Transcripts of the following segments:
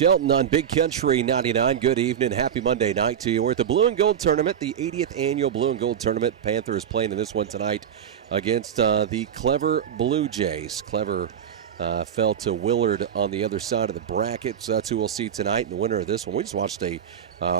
Shelton on Big Country 99. Good evening. Happy Monday night to you. We're at the Blue and Gold Tournament, the 80th annual Blue and Gold Tournament. Panthers playing in this one tonight against the Clever Blue Jays. Clever fell to Willard on the other side of the bracket, so that's who we'll see tonight. And the winner of this one, we just watched a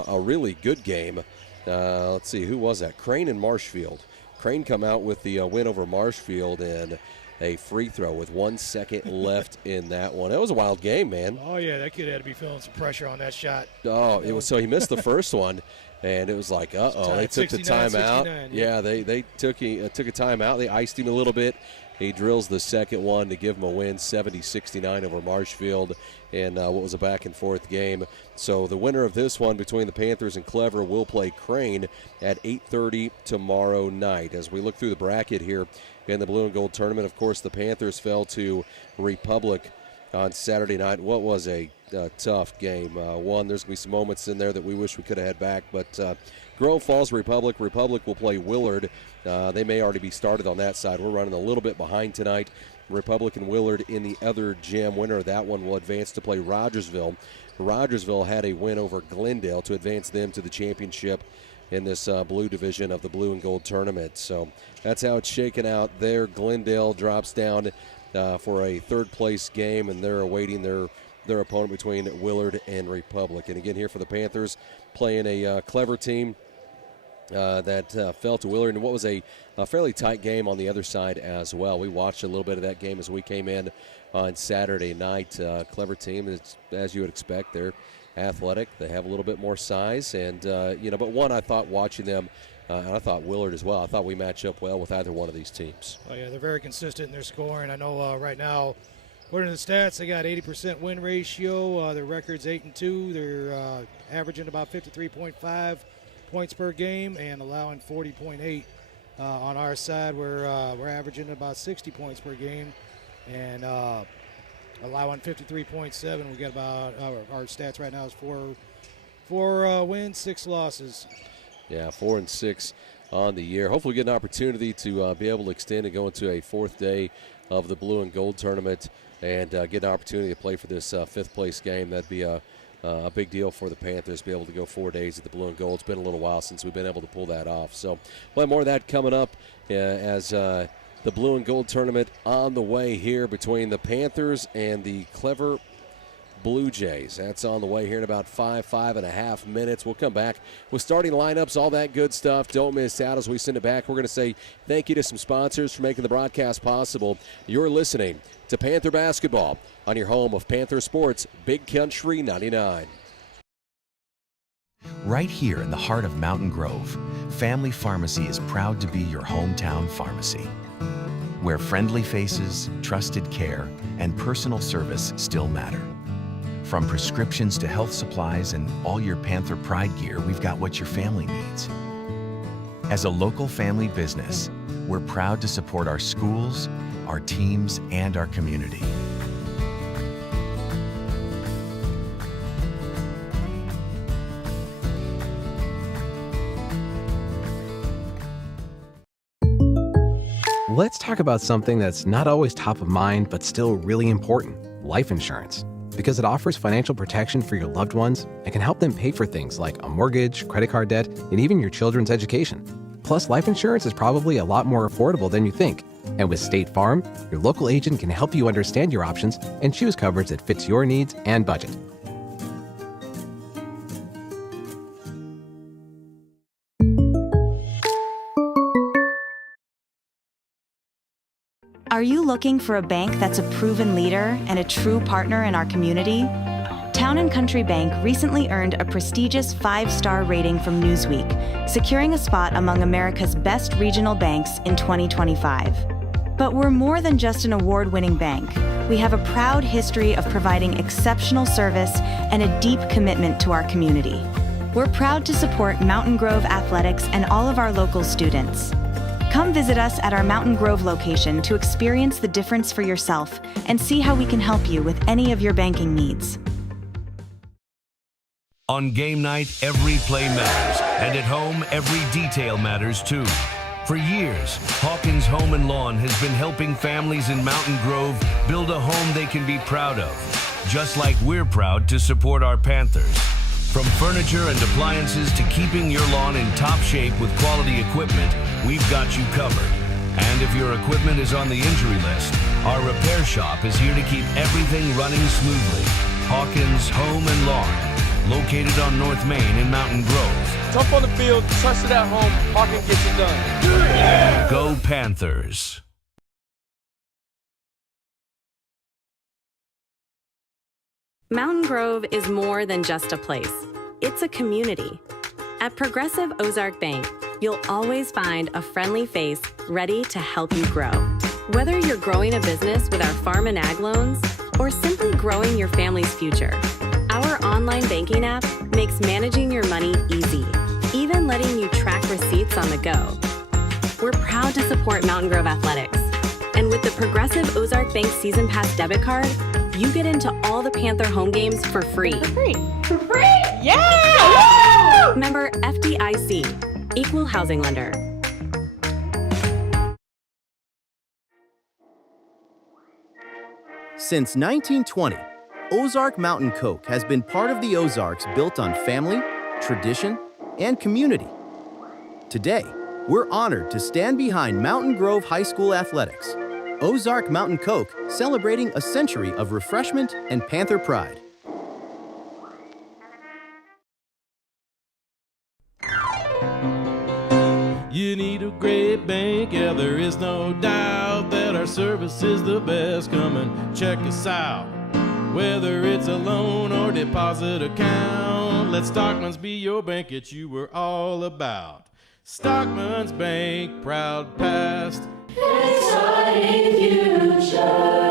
really good game. Let's see, who was that? Crane and Marshfield. Crane come out with the win over Marshfield and a free throw with 1 second left in that one. It was a wild game, man. Oh, yeah, that kid had to be feeling some pressure on that shot. Oh, it was. So he missed the first one, and it was like, uh-oh. They took the timeout. Yeah, they took a timeout. They iced him a little bit. He drills the second one to give him a win, 70-69 over Marshfield, in what was a back-and-forth game. So the winner of this one between the Panthers and Clever will play Crane at 8:30 tomorrow night. As we look through the bracket here in the Blue and Gold Tournament, of course, the Panthers fell to Republic on Saturday night. What was a tough game. There's going to be some moments in there that we wish we could have had back, but Grove Falls Republic will play Willard. They may already be started on that side. We're running a little bit behind tonight. Republic and Willard in the other gym. Winner of that one will advance to play Rogersville. Rogersville had a win over Glendale to advance them to the championship in this blue division of the Blue and Gold Tournament. So that's how it's shaken out there. Glendale drops down for a third-place game, and they're awaiting their opponent between Willard and Republic. And again, here for the Panthers, playing a Clever team that fell to Willard, and what was a fairly tight game on the other side as well. We watched a little bit of that game as we came in on Saturday night. Clever team, as you would expect, they're athletic. They have a little bit more size, and but one, I thought watching them, and I thought Willard as well, I thought we match up well with either one of these teams. Oh, yeah, they're very consistent in their scoring. I know right now, according to the stats, they got 80% win ratio. Their record's 8-2. They're averaging about 53.5 points per game and allowing 40.8. On our side, we're averaging about 60 points per game and allowing 53.7. We got about our stats right now is four wins, 6 losses. Yeah, 4-6 on the year. Hopefully, we get an opportunity to be able to extend and go into a 4th day of the Blue and Gold Tournament and get an opportunity to play for this 5th place game. That'd be a big deal for the Panthers to be able to go 4 days at the Blue and Gold. It's been a little while since we've been able to pull that off. So we'll have more of that coming up as the Blue and Gold Tournament on the way here between the Panthers and the Clever Blue Jays. That's on the way here in about 5.5 minutes. We'll come back with starting lineups, all that good stuff. Don't miss out as we send it back. We're going to say thank you to some sponsors for making the broadcast possible. You're listening to Panther Basketball on your home of Panther Sports, Big Country 99. Right here in the heart of Mountain Grove, Family Pharmacy is proud to be your hometown pharmacy, where friendly faces, trusted care, and personal service still matter. From prescriptions to health supplies and all your Panther Pride gear, we've got what your family needs. As a local family business, we're proud to support our schools, our teams, and our community. Let's talk about something that's not always top of mind, but still really important: life insurance. Because it offers financial protection for your loved ones and can help them pay for things like a mortgage, credit card debt, and even your children's education. Plus, life insurance is probably a lot more affordable than you think. And with State Farm, your local agent can help you understand your options and choose coverage that fits your needs and budget. Are you looking for a bank that's a proven leader and a true partner in our community? Town & Country Bank recently earned a prestigious 5-star rating from Newsweek, securing a spot among America's best regional banks in 2025. But we're more than just an award-winning bank. We have a proud history of providing exceptional service and a deep commitment to our community. We're proud to support Mountain Grove Athletics and all of our local students. Come visit us at our Mountain Grove location to experience the difference for yourself and see how we can help you with any of your banking needs. On game night, every play matters, and at home, every detail matters too. For years, Hawkins Home and Lawn has been helping families in Mountain Grove build a home they can be proud of. just like we're proud to support our Panthers. From furniture and appliances to keeping your lawn in top shape with quality equipment, we've got you covered. And if your equipment is on the injury list, our repair shop is here to keep everything running smoothly. Hawkins Home and Lawn, located on North Main in Mountain Grove. Tough on the field, trust it at home, Hawkins gets it done. Go Panthers. Mountain Grove is more than just a place. It's a community. At Progressive Ozark Bank, you'll always find a friendly face ready to help you grow. Whether you're growing a business with our farm and ag loans or simply growing your family's future, our online banking app makes managing your money easy, even letting you track receipts on the go. We're proud to support Mountain Grove Athletics. And with the Progressive Ozark Bank Season Pass debit card, you get into all the Panther home games for free. For free? Yeah! Member FDIC, Equal Housing Lender. Since 1920, Ozark Mountain Coke has been part of the Ozarks built on family, tradition, and community. Today, we're honored to stand behind Mountain Grove High School athletics. Ozark Mountain Coke, celebrating a century of refreshment and Panther pride. You need a great bank, yeah, there is no doubt that our service is the best. Come and check us out. Whether it's a loan or deposit account, let Stockman's be your bank, it's you we're all about. Stockman's Bank, proud past, exciting future.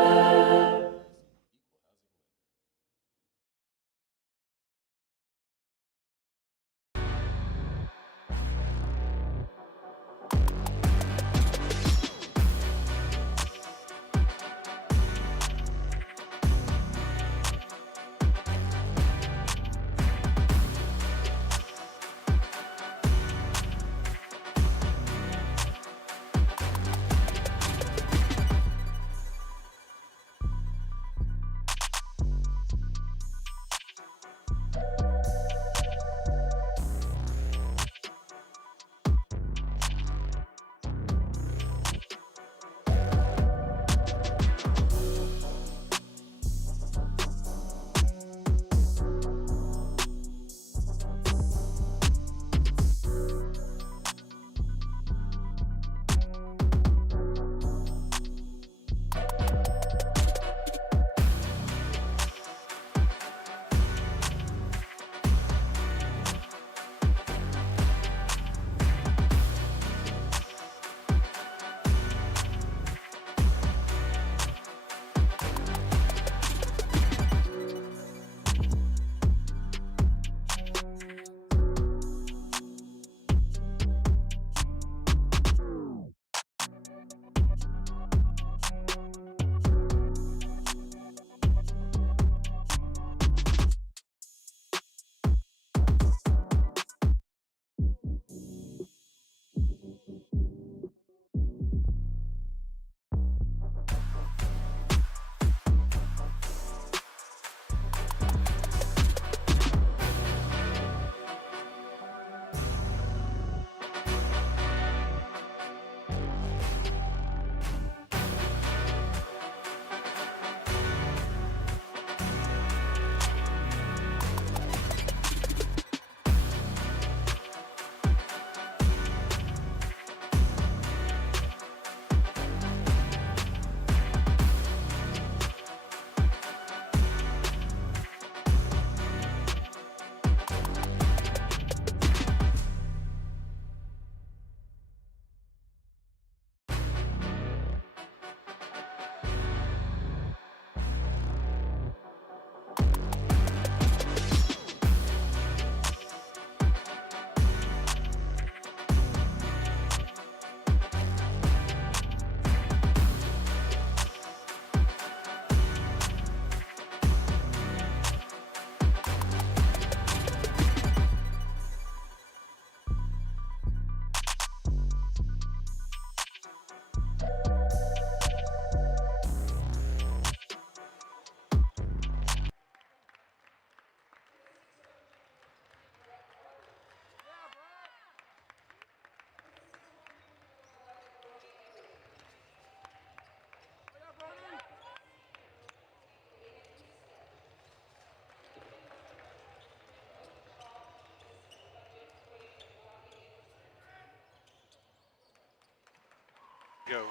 Go.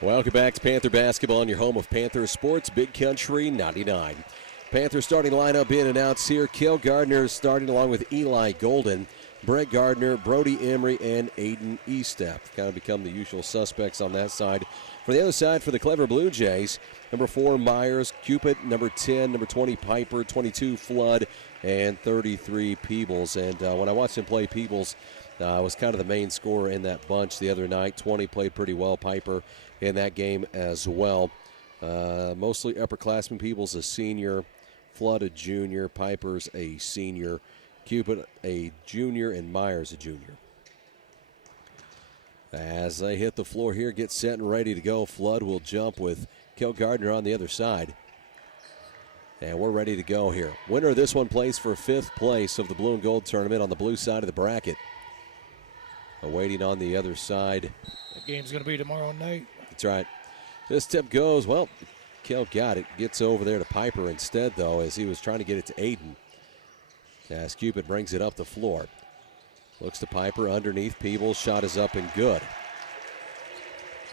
Welcome back to Panther Basketball on your home of Panther Sports, Big Country 99. Panther starting lineup being announced here. Cale Gardner starting along with Eli Golden, Brett Gardner, Brody Emery, and Aiden Estep. Kind of become the usual suspects on that side. For the other side, for the Clever Blue Jays, number 4, Myers, Cupid, number 10, number 20, Piper, 22, Flood, and 33, Peebles. And when I watched him play, Peebles was kind of the main scorer in that bunch the other night. 20 played pretty well, Piper, in that game as well. Mostly upperclassmen. Peebles a senior, Flood a junior, Piper's a senior, Cupid a junior, and Myers a junior. As they hit the floor here, get set and ready to go. Flood will jump with Cale Gardner on the other side. And we're ready to go here. Winner of this one plays for 5th place of the Blue and Gold tournament on the blue side of the bracket. Awaiting on the other side. That game's going to be tomorrow night. That's right. This tip goes, well, Cale got it. Gets over there to Piper instead, though, as he was trying to get it to Aiden. As Cupid brings it up the floor. Looks to Piper underneath. Peebles. Shot is up and good.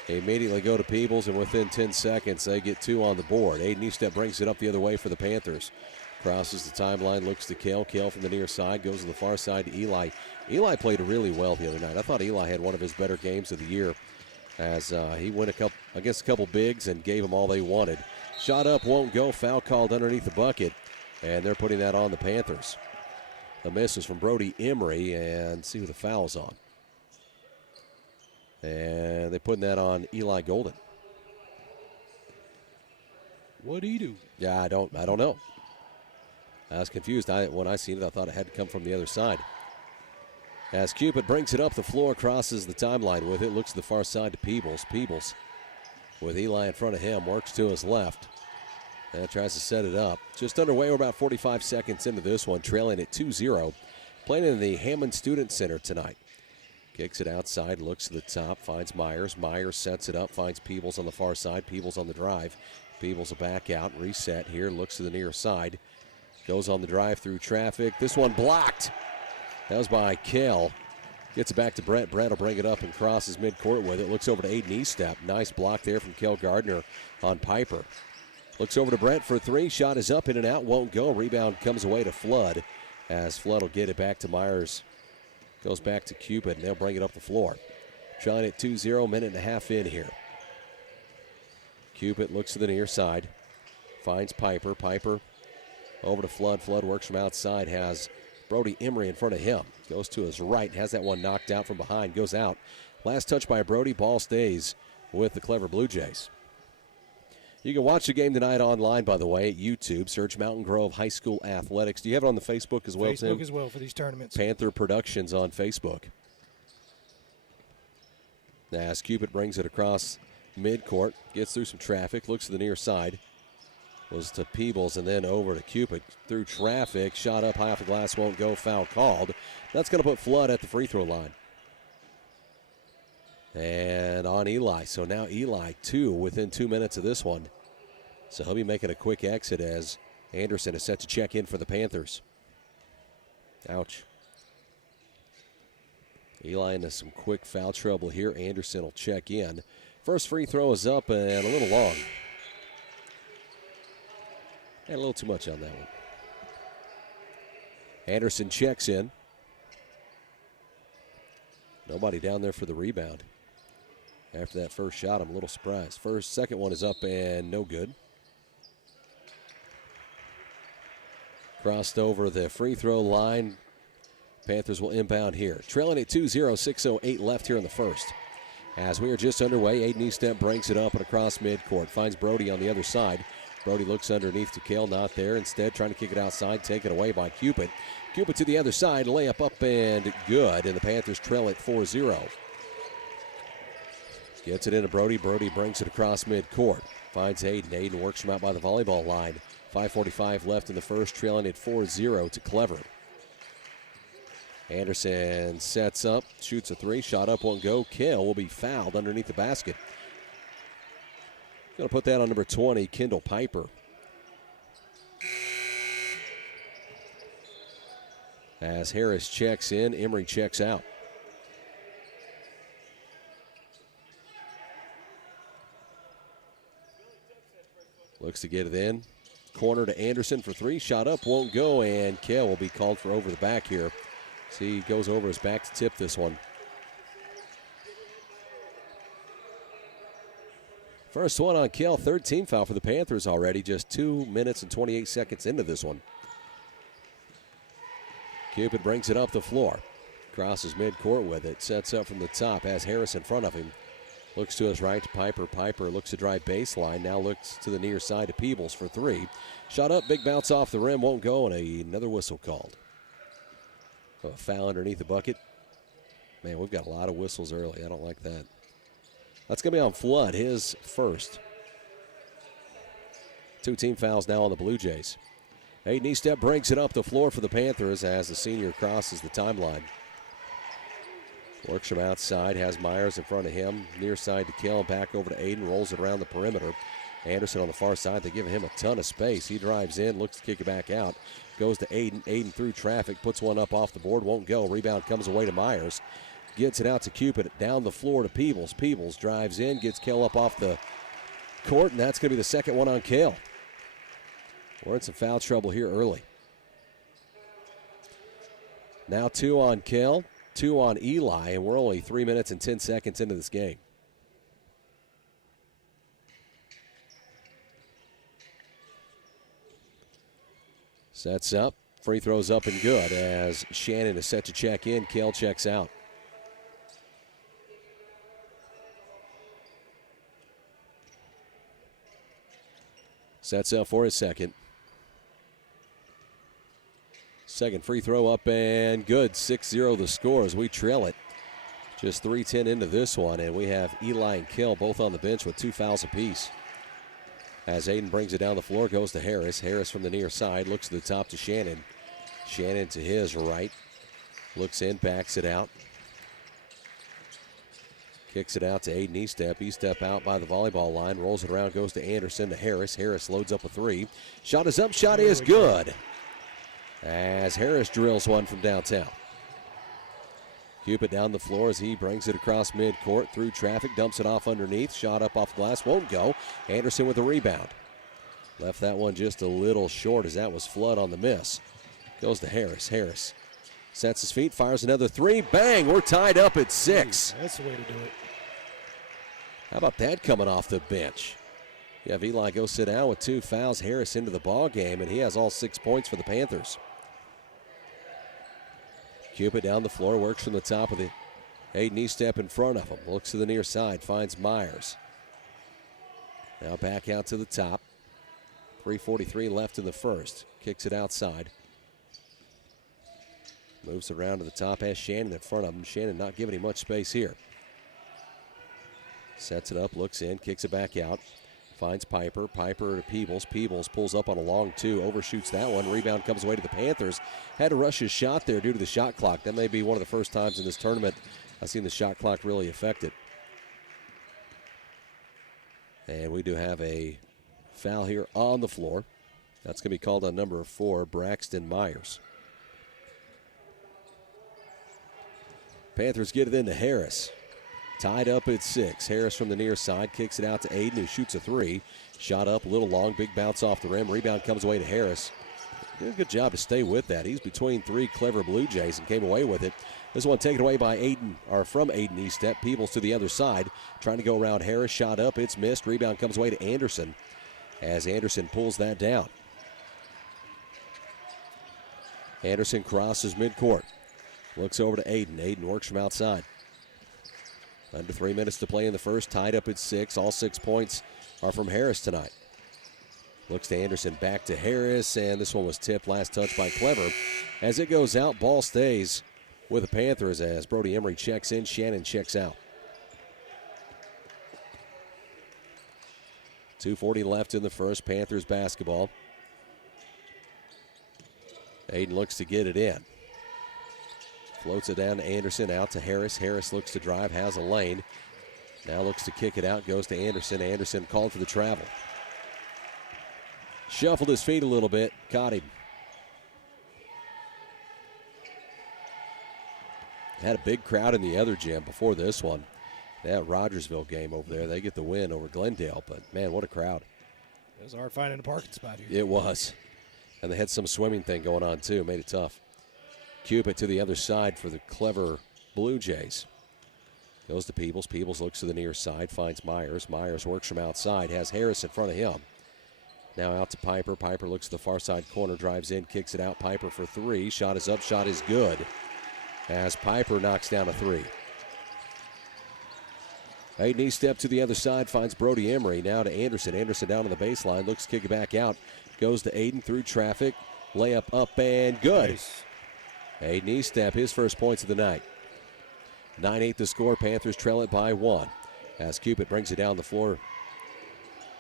They immediately go to Peebles, and within 10 seconds, they get 2 on the board. Aiden Estep brings it up the other way for the Panthers. Crosses the timeline, looks to Cale. Cale from the near side, goes to the far side to Eli. Eli played really well the other night. I thought Eli had one of his better games of the year as he went against a couple bigs and gave them all they wanted. Shot up, won't go. Foul called underneath the bucket, and they're putting that on the Panthers. The miss is from Brody Emery, and see who the foul's on. And they're putting that on Eli Golden. What'd he do? Yeah, I don't know. I was confused. When I seen it, I thought it had to come from the other side. As Cupid brings it up the floor, crosses the timeline with it, looks to the far side to Peebles. Peebles with Eli in front of him, works to his left. And tries to set it up. Just underway, we're about 45 seconds into this one, trailing at 2-0. Playing in the Hammond Student Center tonight. Kicks it outside, looks to the top, finds Myers. Myers sets it up, finds Peebles on the far side. Peebles on the drive. Peebles a back out, reset here, looks to the near side. Goes on the drive through traffic. This one blocked. That was by Cale. Gets it back to Brett. Brett will bring it up and crosses midcourt with it. Looks over to Aiden Estep. Nice block there from Cale Gardner on Piper. Looks over to Brett for 3. Shot is up, in and out, won't go. Rebound comes away to Flood as Flood will get it back to Myers. Goes back to Cupid, and they'll bring it up the floor. Trying at 2-0, minute and a half in here. Cupid looks to the near side. Finds Piper. Piper over to Flood. Flood works from outside. Has Brody Emery in front of him. Goes to his right. Has that one knocked out from behind. Goes out. Last touch by Brody. Ball stays with the Clever Blue Jays. You can watch the game tonight online, by the way, at YouTube. Search Mountain Grove High School Athletics. Do you have it on the Facebook as well, Tim? Facebook as well for these tournaments. Panther Productions on Facebook. As Cupid brings it across midcourt, gets through some traffic, looks to the near side. Was to Peebles and then over to Cupid. Through traffic, shot up high off the glass, won't go, foul called. That's going to put Flood at the free throw line. And on Eli. So now Eli 2 within 2 minutes of this one. So he'll be making a quick exit as Anderson is set to check in for the Panthers. Ouch. Eli into some quick foul trouble here. Anderson will check in. First free throw is up and a little long. And a little too much on that one. Anderson checks in. Nobody down there for the rebound. After that first shot, I'm a little surprised. Second one is up and no good. Crossed over the free throw line. Panthers will inbound here. Trailing at 2-0, 6:08 left here in the first. As we are just underway, Aiden Estep brings it up and across midcourt. Finds Brody on the other side. Brody looks underneath to Cale, not there. Instead, trying to kick it outside, taken away by Cupid. Cupid to the other side, layup up and good, and the Panthers trail at 4-0. Gets it into Brody. Brody brings it across midcourt. Finds Aiden. Aiden works from out by the volleyball line. 5:45 left in the first, trailing at 4-0 to Clever. Anderson sets up, shoots a 3, shot up, won't go. Cale will be fouled underneath the basket. Going to put that on number 20, Kendall Piper. As Harris checks in, Emery checks out. Looks to get it in. Corner to Anderson for three. Shot up, won't go, and Kale will be called for over the back here. See, he goes over his back to tip this one. First one on Kale, third team foul for the Panthers already, just 2 minutes and 28 seconds into this one. Cupid brings it up the floor. Crosses midcourt with it, sets up from the top, has Harris in front of him. Looks to his right to Piper. Piper looks to drive baseline, now looks to the near side to Peebles for three. Shot up, big bounce off the rim, won't go, and another whistle called. A foul underneath the bucket. Man, we've got a lot of whistles early. I don't like that. That's going to be on Flood, his first. 2 team fouls now on the Blue Jays. Aiden Eastep brings it up the floor for the Panthers as the senior crosses the timeline. Works from outside, has Myers in front of him. Near side to Kale, back over to Aiden, rolls it around the perimeter. Anderson on the far side, they give him a ton of space. He drives in, looks to kick it back out. Goes to Aiden. Aiden through traffic, puts one up off the board, won't go. Rebound comes away to Myers. Gets it out to Cupid, down the floor to Peebles. Peebles drives in, gets Kale up off the court, and that's going to be the second one on Kale. We're in some foul trouble here early. Now 2 on Kale, 2 on Eli, and we're only 3 minutes and 10 seconds into this game. Sets up, free throws up and good as Shannon is set to check in. Kale checks out. Sets up for his second. Second free throw up and good. 6-0 the score as we trail it. Just 3:10 into this one, and we have Eli and Kale both on the bench with 2 fouls apiece. As Aiden brings it down the floor, goes to Harris. Harris from the near side, looks to the top to Shannon. Shannon to his right. Looks in, backs it out. Kicks it out to Aiden Eastep. Eastep out by the volleyball line. Rolls it around, goes to Anderson to Harris. Harris loads up a 3. Shot is up, shot is good. As Harris drills one from downtown. Cupid down the floor as he brings it across midcourt. Through traffic, dumps it off underneath. Shot up off glass, won't go. Anderson with the rebound. Left that one just a little short as that was Flood on the miss. Goes to Harris. Harris sets his feet, fires another 3. Bang, we're tied up at 6. That's the way to do it. How about that coming off the bench? You have Eli go sit down with 2 fouls. Harris into the ball game, and he has all 6 points for the Panthers. Cupid down the floor, works from the top of the Aiden Eastep in front of him. Looks to the near side, finds Myers. Now back out to the top. 3:43 left in the first. Kicks it outside. Moves around to the top, has Shannon in front of him. Shannon not giving him much space here. Sets it up, looks in, kicks it back out. Finds Piper. Piper to Peebles. Peebles pulls up on a long 2, overshoots that one. Rebound comes away to the Panthers. Had to rush his shot there due to the shot clock. That may be one of the first times in this tournament I've seen the shot clock really affected. And we do have a foul here on the floor. That's going to be called on number 4, Braxton Myers. Panthers get it into Harris. Tied up at 6. Harris from the near side kicks it out to Aiden, who shoots a 3. Shot up, a little long, big bounce off the rim. Rebound comes away to Harris. Did a good job to stay with that. He's between 3 clever Blue Jays and came away with it. This one taken away by Aiden, or from Aiden Eastep. Peebles to the other side, trying to go around Harris. Shot up, it's missed. Rebound comes away to Anderson as Anderson pulls that down. Anderson crosses midcourt. Looks over to Aiden. Aiden works from outside. Under 3 minutes to play in the first, tied up at 6. All 6 points are from Harris tonight. Looks to Anderson, back to Harris, and this one was tipped. Last touch by Clever. As it goes out, ball stays with the Panthers as Brody Emery checks in, Shannon checks out. 2:40 left in the first, Panthers basketball. Aiden looks to get it in. Floats it down to Anderson, out to Harris. Harris looks to drive, has a lane. Now looks to kick it out, goes to Anderson. Anderson called for the travel. Shuffled his feet a little bit, caught him. Had a big crowd in the other gym before this one. That Rogersville game over there, they get the win over Glendale, but man, what a crowd. It was hard finding a parking spot here. It was. And they had some swimming thing going on, too. Made it tough. Cupid to the other side for the clever Blue Jays. Goes to Peebles. Peebles looks to the near side, finds Myers. Myers works from outside, has Harris in front of him. Now out to Piper. Piper looks to the far side corner, drives in, kicks it out. Piper for three. Shot is up, shot is good. As Piper knocks down a three. Aiden step to the other side, finds Brody Emery. Now to Anderson. Anderson down on the baseline, looks to kick it back out. Goes to Aiden through traffic. Layup up and good. Nice. Aiden step, his first points of the night. 9-8 the score. Panthers trail it by 1. As Cupid brings it down the floor.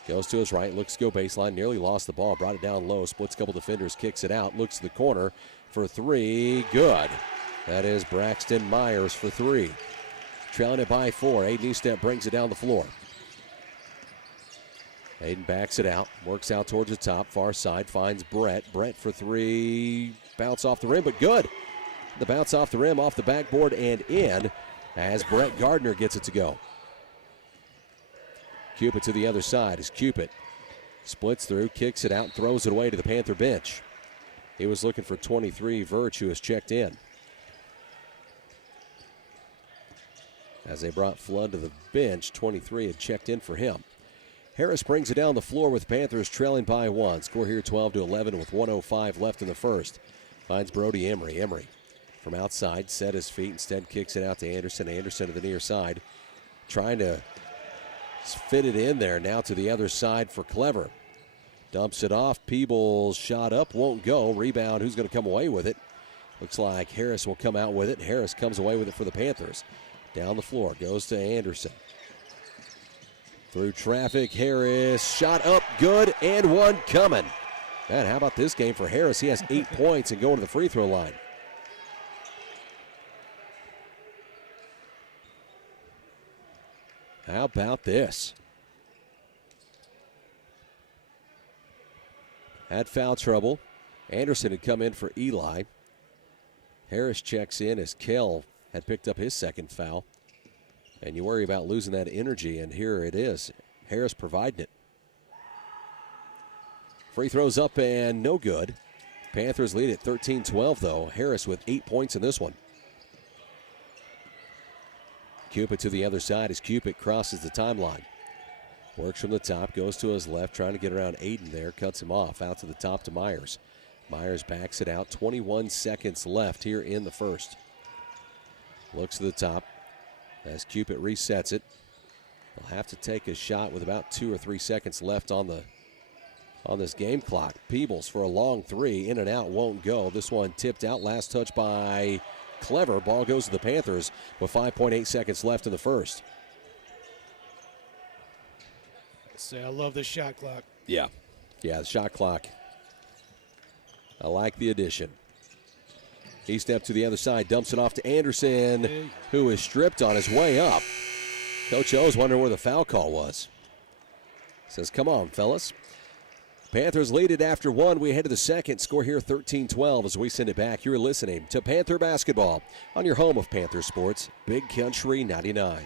Goes to his right, looks to go baseline, nearly lost the ball, brought it down low, splits a couple defenders, kicks it out, looks to the corner for three, good. That is Braxton Myers for three. Trailing it by 4, Aiden Estep brings it down the floor. Aiden backs it out, works out towards the top, far side, finds Brett. Brett for three, bounce off the rim, but good. The bounce off the rim, off the backboard, and in as Brett Gardner gets it to go. Cupid to the other side as Cupid splits through, kicks it out, and throws it away to the Panther bench. He was looking for 23. Virch, who has checked in. As they brought Flood to the bench, 23 had checked in for him. Harris brings it down the floor with Panthers trailing by 1. Score here 12-11 with 1:05 left in the first. Finds Brody Emery. Emery from outside, set his feet, instead kicks it out to Anderson. Anderson to the near side, trying to fit it in there. Now to the other side for Clever. Dumps it off. Peebles shot up, won't go. Rebound, who's going to come away with it? Looks like Harris will come out with it. Harris comes away with it for the Panthers. Down the floor, goes to Anderson. Through traffic, Harris, shot up, good, and one coming. Man, how about this game for Harris? He has 8 points and going to the free throw line. How about this? Had foul trouble. Anderson had come in for Eli. Harris checks in as Kell had picked up his second foul. And you worry about losing that energy, and here it is. Harris providing it. Free throws up and no good. Panthers lead at 13-12, though. Harris with 8 points in this one. Cupid to the other side as Cupid crosses the timeline. Works from the top, goes to his left, trying to get around Aiden there, cuts him off, out to the top to Myers. Myers backs it out, 21 seconds left here in the first. Looks to the top as Cupid resets it. They'll have to take a shot with about 2 or 3 seconds left on this game clock. Peebles for a long three, in and out, won't go. This one tipped out, last touch by Clever. Ball goes to the Panthers with 5.8 seconds left in the first. Say, I love this shot clock. Yeah, the shot clock. I like the addition. He stepped to the other side, dumps it off to Anderson, who is stripped on his way up. Coach O's wondering where the foul call was. Says, come on, fellas. Panthers lead it after 1. We head to the second. Score here 13-12 as we send it back. You're listening to Panther Basketball on your home of Panther Sports, Big Country 99.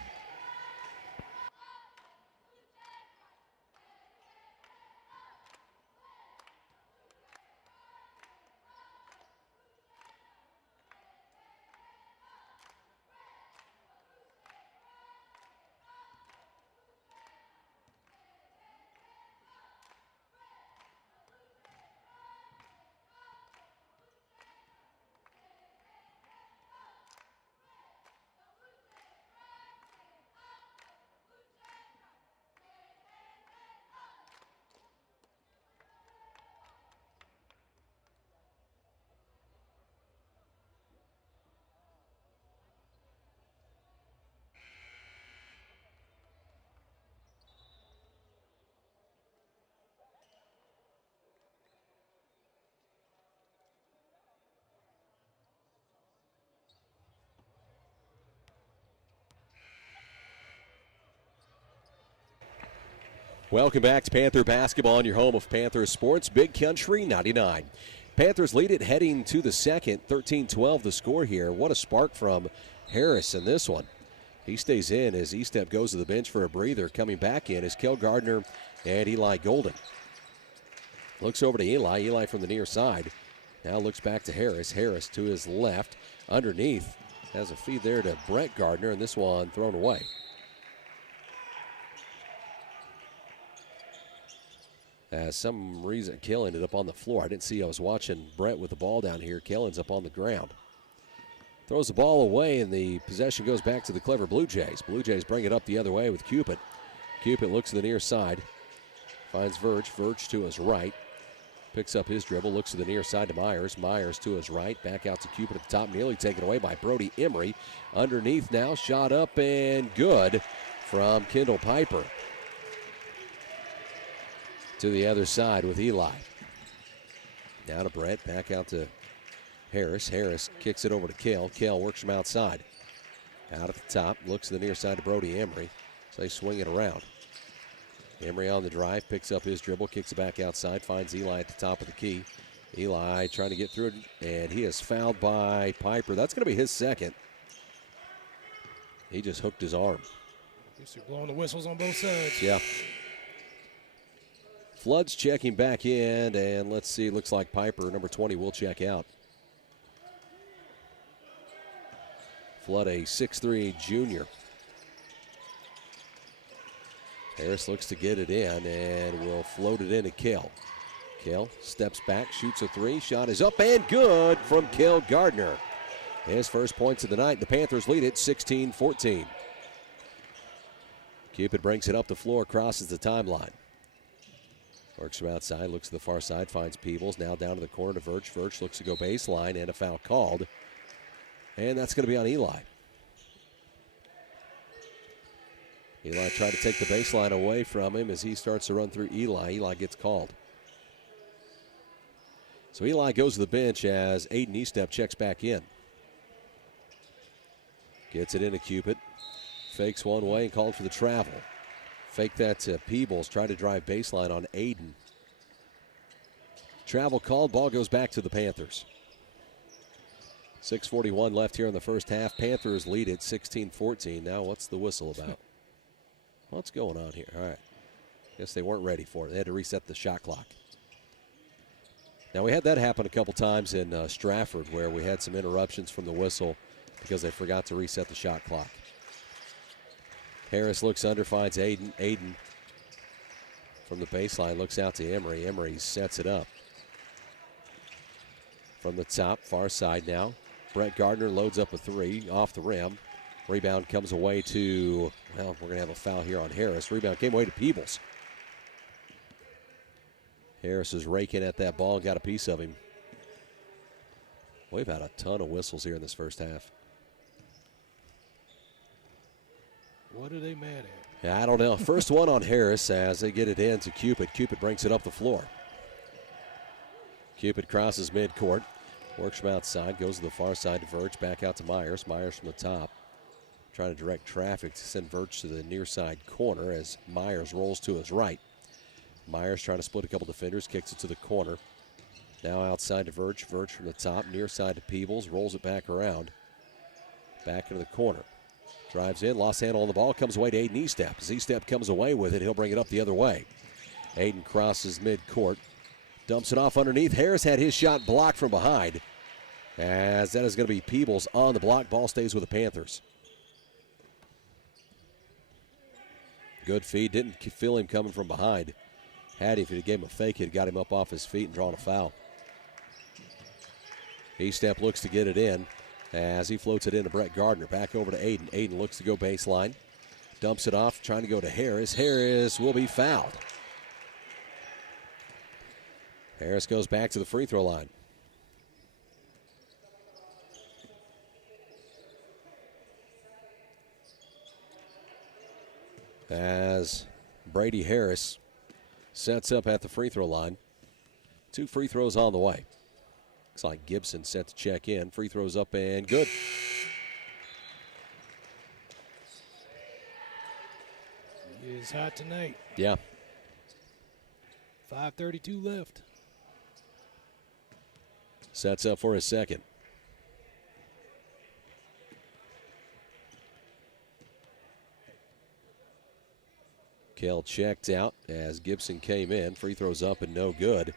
Welcome back to Panther Basketball on your home of Panther Sports, Big Country 99. Panthers lead it heading to the second, 13-12 the score here. What a spark from Harris in this one. He stays in as Estep goes to the bench for a breather. Coming back in is Kell Gardner and Eli Golden. Looks over to Eli. Eli from the near side. Now looks back to Harris. Harris to his left. Underneath. Has a feed there to Brett Gardner, and this one thrown away. Some reason, Kale ended up on the floor. I didn't see. I was watching Brett with the ball down here. Kale ends up on the ground. Throws the ball away, and the possession goes back to the Clever Blue Jays. Blue Jays bring it up the other way with Cupid. Cupid looks to the near side. Finds Verge. Verge to his right. Picks up his dribble. Looks to the near side to Myers. Myers to his right. Back out to Cupid at the top. Nearly taken away by Brody Emery. Underneath now. Shot up and good from Kendall Piper. To the other side with Eli. Now to Brett. Back out to Harris. Harris kicks it over to Kale. Kale works from outside. Out at the top. Looks to the near side to Brody Emery. So they swing it around. Emery on the drive. Picks up his dribble. Kicks it back outside. Finds Eli at the top of the key. Eli trying to get through it. And he is fouled by Piper. That's going to be his second. He just hooked his arm. Guess they're blowing the whistles on both sides. Yeah. Flood's checking back in. And let's see. Looks like Piper, number 20, will check out. Flood, a 6'3" junior. Harris looks to get it in and will float it in to Kale. Kale steps back, shoots a three. Shot is up and good from Kale Gardner. His first points of the night. The Panthers lead it 16-14. Cupid brings it up the floor, crosses the timeline. Works from outside, looks to the far side, finds Peebles. Now down to the corner to Verge. Verge looks to go baseline and a foul called. And that's going to be on Eli. Eli tried to take the baseline away from him as he starts to run through Eli. Eli gets called. So Eli goes to the bench as Aiden Estep checks back in. Gets it into Cupid. Fakes one way and called for the travel. Fake that to Peebles. Tried to drive baseline on Aiden. Travel called. Ball goes back to the Panthers. 6:41 left here in the first half. Panthers lead it 16-14. Now what's the whistle about? What's going on here? All right. Guess they weren't ready for it. They had to reset the shot clock. Now, we had that happen a couple times in Stratford where we had some interruptions from the whistle because they forgot to reset the shot clock. Harris looks under, finds Aiden. Aiden from the baseline looks out to Emery. Emery sets it up. From the top, far side now. Brett Gardner loads up a three off the rim. Rebound comes away to, well, we're going to have a foul here on Harris. Rebound came away to Peebles. Harris is raking at that ball and got a piece of him. We've had a ton of whistles here in this first half. What are they mad at? Yeah, I don't know. First one on Harris as they get it in to Cupid. Cupid brings it up the floor. Cupid crosses midcourt. Works from outside. Goes to the far side to Verge. Back out to Myers. Myers from the top. Trying to direct traffic to send Verge to the near side corner as Myers rolls to his right. Myers trying to split a couple defenders, kicks it to the corner. Now outside to Verge. Verge from the top, near side to Peebles, rolls it back around. Back into the corner. Drives in, lost handle on the ball, comes away to Aiden Estep. As Estep comes away with it, he'll bring it up the other way. Aiden crosses midcourt, dumps it off underneath. Harris had his shot blocked from behind. As that is going to be Peebles on the block. Ball stays with the Panthers. Good feed. Didn't feel him coming from behind. Had he, if he gave him a fake, he'd got him up off his feet and drawn a foul. Estep looks to get it in as he floats it into Brett Gardner. Back over to Aiden. Aiden looks to go baseline. Dumps it off, trying to go to Harris. Harris will be fouled. Harris goes back to the free throw line. As Brady Harris sets up at the free throw line. 2 free throws on the way. Looks like Gibson set to check in. Free throws up and good. He is hot tonight. Yeah. 5:32 left. Sets up for his second. Kell checked out as Gibson came in. Free throws up and no good.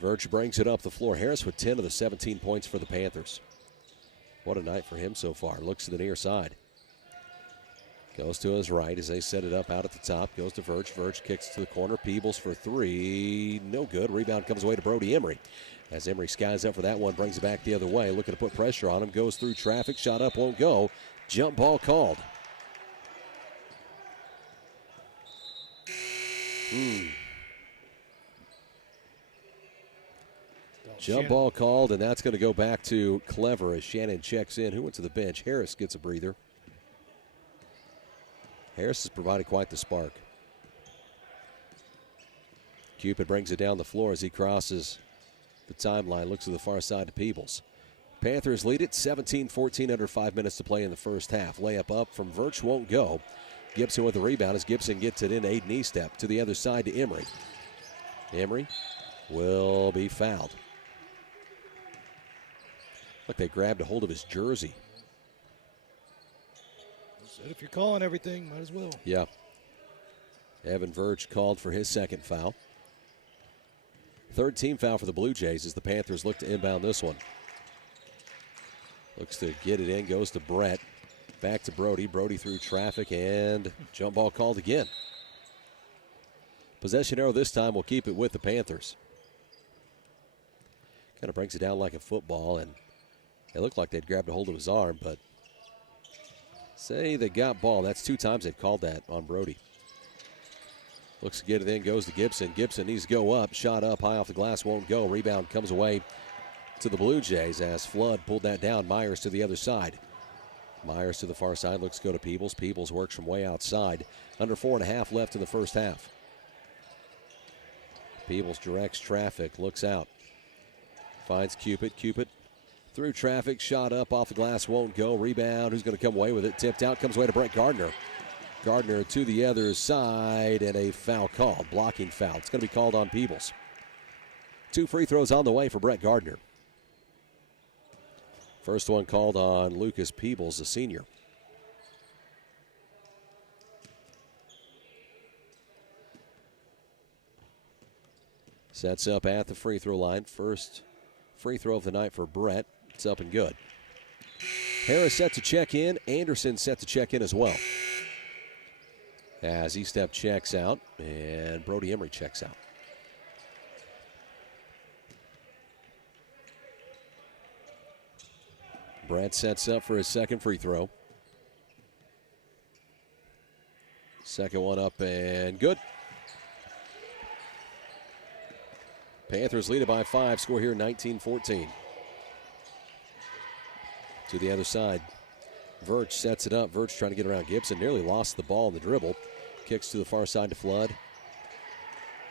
Verge brings it up the floor. Harris with 10 of the 17 points for the Panthers. What a night for him so far. Looks to the near side. Goes to his right as they set it up out at the top. Goes to Verge. Verge kicks to the corner. Peebles for three. No good. Rebound comes away to Brody Emery. As Emery skies up for that one, brings it back the other way. Looking to put pressure on him. Goes through traffic. Shot up, won't go. Jump ball called. Jump ball called, and that's going to go back to Clever as Shannon checks in. Who went to the bench? Harris gets a breather. Harris has provided quite the spark. Cupid brings it down the floor as he crosses the timeline. Looks to the far side to Peebles. Panthers lead it 17-14 under 5 minutes to play in the first half. Layup up from Verch won't go. Gibson with the rebound as Gibson gets it in. Aiden Estep to the other side to Emery. Emery will be fouled. Look, they grabbed a hold of his jersey. If you're calling everything, might as well. Yeah. Evan Verge called for his second foul. Third team foul for the Blue Jays as the Panthers look to inbound this one. Looks to get it in, goes to Brett. Back to Brody. Brody through traffic and jump ball called again. Possession arrow this time will keep it with the Panthers. Kind of brings it down like a football, and it looked like they'd grabbed a hold of his arm, but say they got ball. That's 2 times they've called that on Brody. Looks to get it in, goes to Gibson. Gibson needs to go up. Shot up high off the glass, won't go. Rebound comes away to the Blue Jays as Flood pulled that down. Myers to the other side. Myers to the far side, looks to go to Peebles. Peebles works from way outside. Under 4.5 left in the first half. Peebles directs traffic, looks out. Finds Cupid. Cupid through traffic, shot up off the glass, won't go. Rebound, who's going to come away with it? Tipped out, comes away to Brett Gardner. Gardner to the other side, and a foul called, blocking foul. It's going to be called on Peebles. 2 free throws on the way for Brett Gardner. First one called on Lucas Peebles, the senior. Sets up at the free throw line. First free throw of the night for Brett. It's up and good. Harris set to check in. Anderson set to check in as well. As Estep checks out and Brody Emery checks out. Brett sets up for his second free throw. Second one up and good. Panthers lead it by 5. Score here 19-14. To the other side. Verch sets it up. Verch trying to get around Gibson. Nearly lost the ball in the dribble. Kicks to the far side to Flood.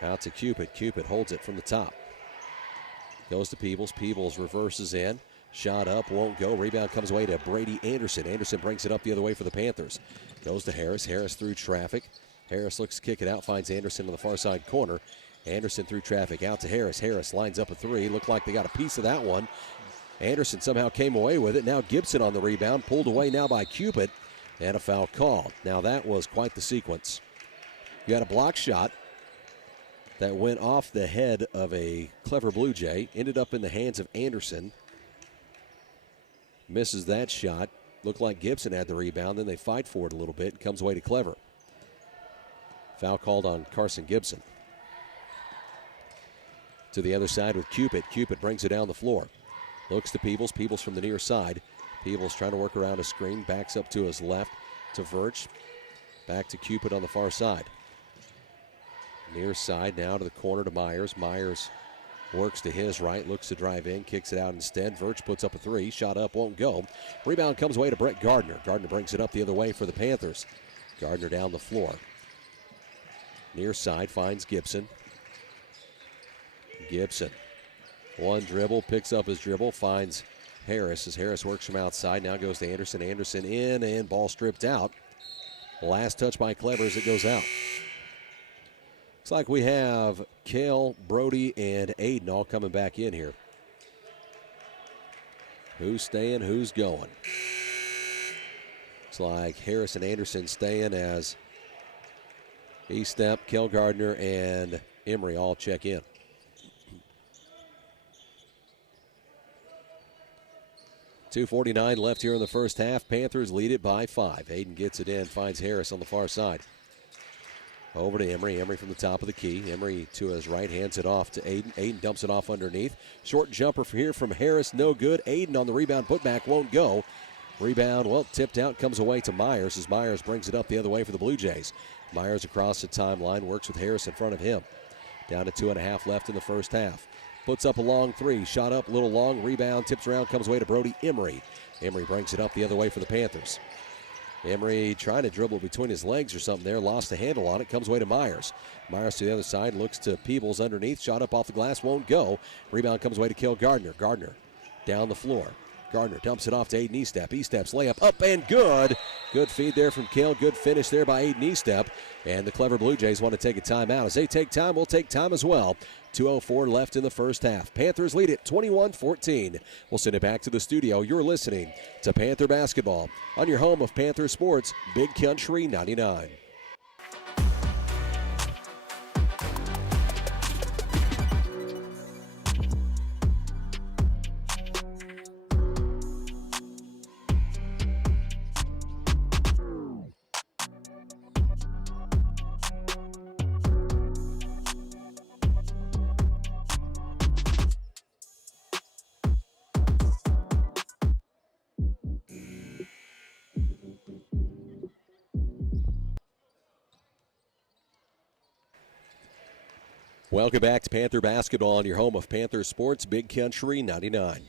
Out to Cupid. Cupid holds it from the top. Goes to Peebles. Peebles reverses in. Shot up, won't go. Rebound comes away to Brady Anderson. Anderson brings it up the other way for the Panthers. Goes to Harris. Harris through traffic. Harris looks to kick it out, finds Anderson in the far side corner. Anderson through traffic, out to Harris. Harris lines up a 3. Looked like they got a piece of that one. Anderson somehow came away with it. Now Gibson on the rebound, pulled away now by Cupid, and a foul called. Now that was quite the sequence. You had a block shot that went off the head of a Clever Blue Jay, ended up in the hands of Anderson. Misses that shot. Looked like Gibson had the rebound. Then they fight for it a little bit. Comes away to Clever. Foul called on Carson Gibson. To the other side with Cupid. Cupid brings it down the floor. Looks to Peebles. Peebles from the near side. Peebles trying to work around a screen. Backs up to his left to Verch. Back to Cupid on the far side. Near side now to the corner to Myers. Myers works to his right, looks to drive in, kicks it out instead. Verch puts up a 3, shot up, won't go. Rebound comes away to Brett Gardner. Gardner brings it up the other way for the Panthers. Gardner down the floor. Near side finds Gibson. Gibson. One dribble, picks up his dribble, finds Harris as Harris works from outside. Now goes to Anderson. Anderson in and ball stripped out. Last touch by Clever as it goes out. Looks like we have Cale, Brody, and Aiden all coming back in here. Who's staying, who's going? Looks like Harris and Anderson staying as Estep, Cale Gardner, and Emery all check in. 2:49 left here in the first half. Panthers lead it by 5. Aiden gets it in, finds Harris on the far side. Over to Emery. Emery from the top of the key. Emery to his right, hands it off to Aiden. Aiden dumps it off underneath. Short jumper here from Harris, no good. Aiden on the rebound, putback won't go. Rebound, well, tipped out, comes away to Myers as Myers brings it up the other way for the Blue Jays. Myers across the timeline, works with Harris in front of him. Down to 2.5 left in the first half. Puts up a long three, shot up, a little long, rebound, tips around, comes away to Brody Emery. Emery brings it up the other way for the Panthers. Emery trying to dribble between his legs or something there, lost the handle on it, comes away to Myers. Myers to the other side, looks to Peebles underneath, shot up off the glass, won't go. Rebound comes away to Cale Gardner. Gardner down the floor. Gardner dumps it off to Aiden Estep. Estep's layup up and good. Good feed there from Cale. Good finish there by Aiden Estep. And the clever Blue Jays want to take a timeout. As they take time, we'll take time as well. 2:04 left in the first half. Panthers lead it 21-14. We'll send it back to the studio. You're listening to Panther Basketball on your home of Panther Sports, Big Country 99. Welcome back to Panther Basketball on your home of Panther Sports, Big Country 99.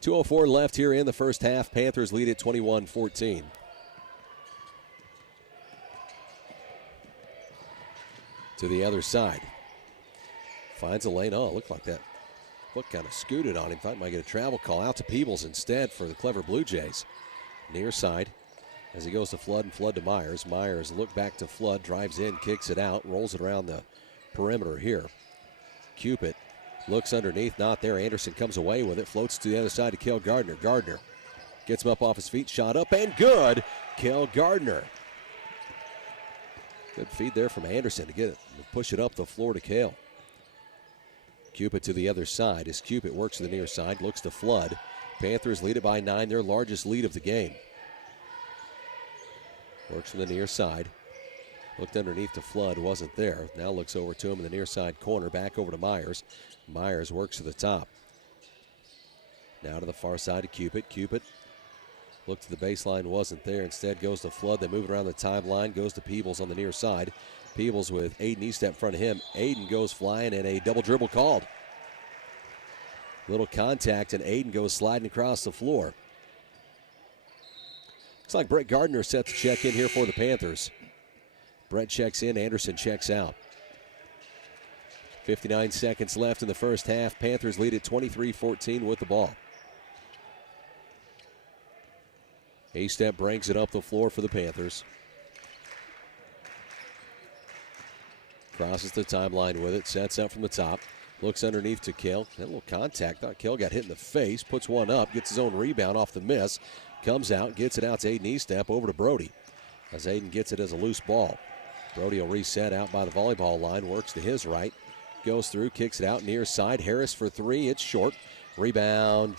2:04 left here in the first half. Panthers lead it 21-14. To the other side. Finds a lane. Oh, it looked like that. Foot kind of scooted on him. Thought he might get a travel call. Out to Peebles instead for the clever Blue Jays. Near side as he goes to Flood and Flood to Myers. Myers look back to Flood, drives in, kicks it out, rolls it around the perimeter here. Cupid looks underneath, not there. Anderson comes away with it, floats to the other side to Cale Gardner. Gardner gets him up off his feet, shot up and good. Cale Gardner. Good feed there from Anderson to get it, push it up the floor to Cale. Cupid to the other side as Cupid works to the near side, looks to Flood. Panthers lead it by 9, their largest lead of the game. Works from the near side. Looked underneath to Flood, wasn't there. Now looks over to him in the near side corner, back over to Myers. Myers works to the top. Now to the far side to Cupid. Cupid looked to the baseline, wasn't there. Instead goes to Flood. They move it around the timeline, goes to Peebles on the near side. Peebles with Aiden Estep in front of him. Aiden goes flying and a double dribble called. Little contact and Aiden goes sliding across the floor. Looks like Brett Gardner set to check in here for the Panthers. Brett checks in, Anderson checks out. 59 seconds left in the first half. Panthers lead at 23-14 with the ball. Estep brings it up the floor for the Panthers. Crosses the timeline with it, sets up from the top. Looks underneath to Cale. That little contact. Thought Cale got hit in the face. Puts one up, gets his own rebound off the miss. Comes out, gets it out to Aiden Estep over to Brody. As Aiden gets it as a loose ball. Brody will reset out by the volleyball line, works to his right, goes through, kicks it out near side. Harris for three, it's short. Rebound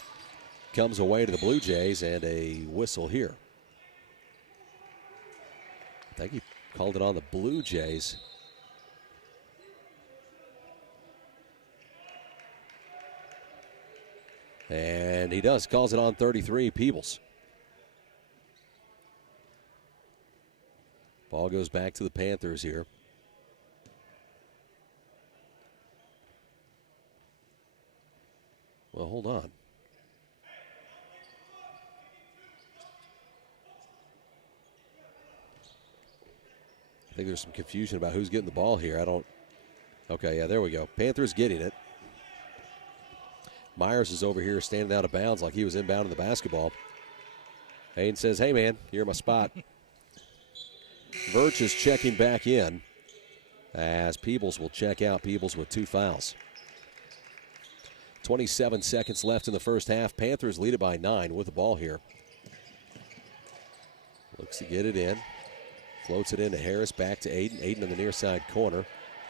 comes away to the Blue Jays and a whistle here. I think he called it on the Blue Jays. And he does, calls it on 33, Peebles. Ball goes back to the Panthers here. Well, hold on. I think there's some confusion about who's getting the ball here. Okay, yeah, there we go. Panthers getting it. Myers is over here standing out of bounds like he was inbound in the basketball. Aiden says, hey, man, you're in my spot. Birch is checking back in as Peebles will check out. Peebles with 2 fouls. 27 seconds left in the first half. Panthers lead it by 9 with the ball here. Looks to get it in. Floats it into Harris, back to Aiden. Aiden in the near side corner.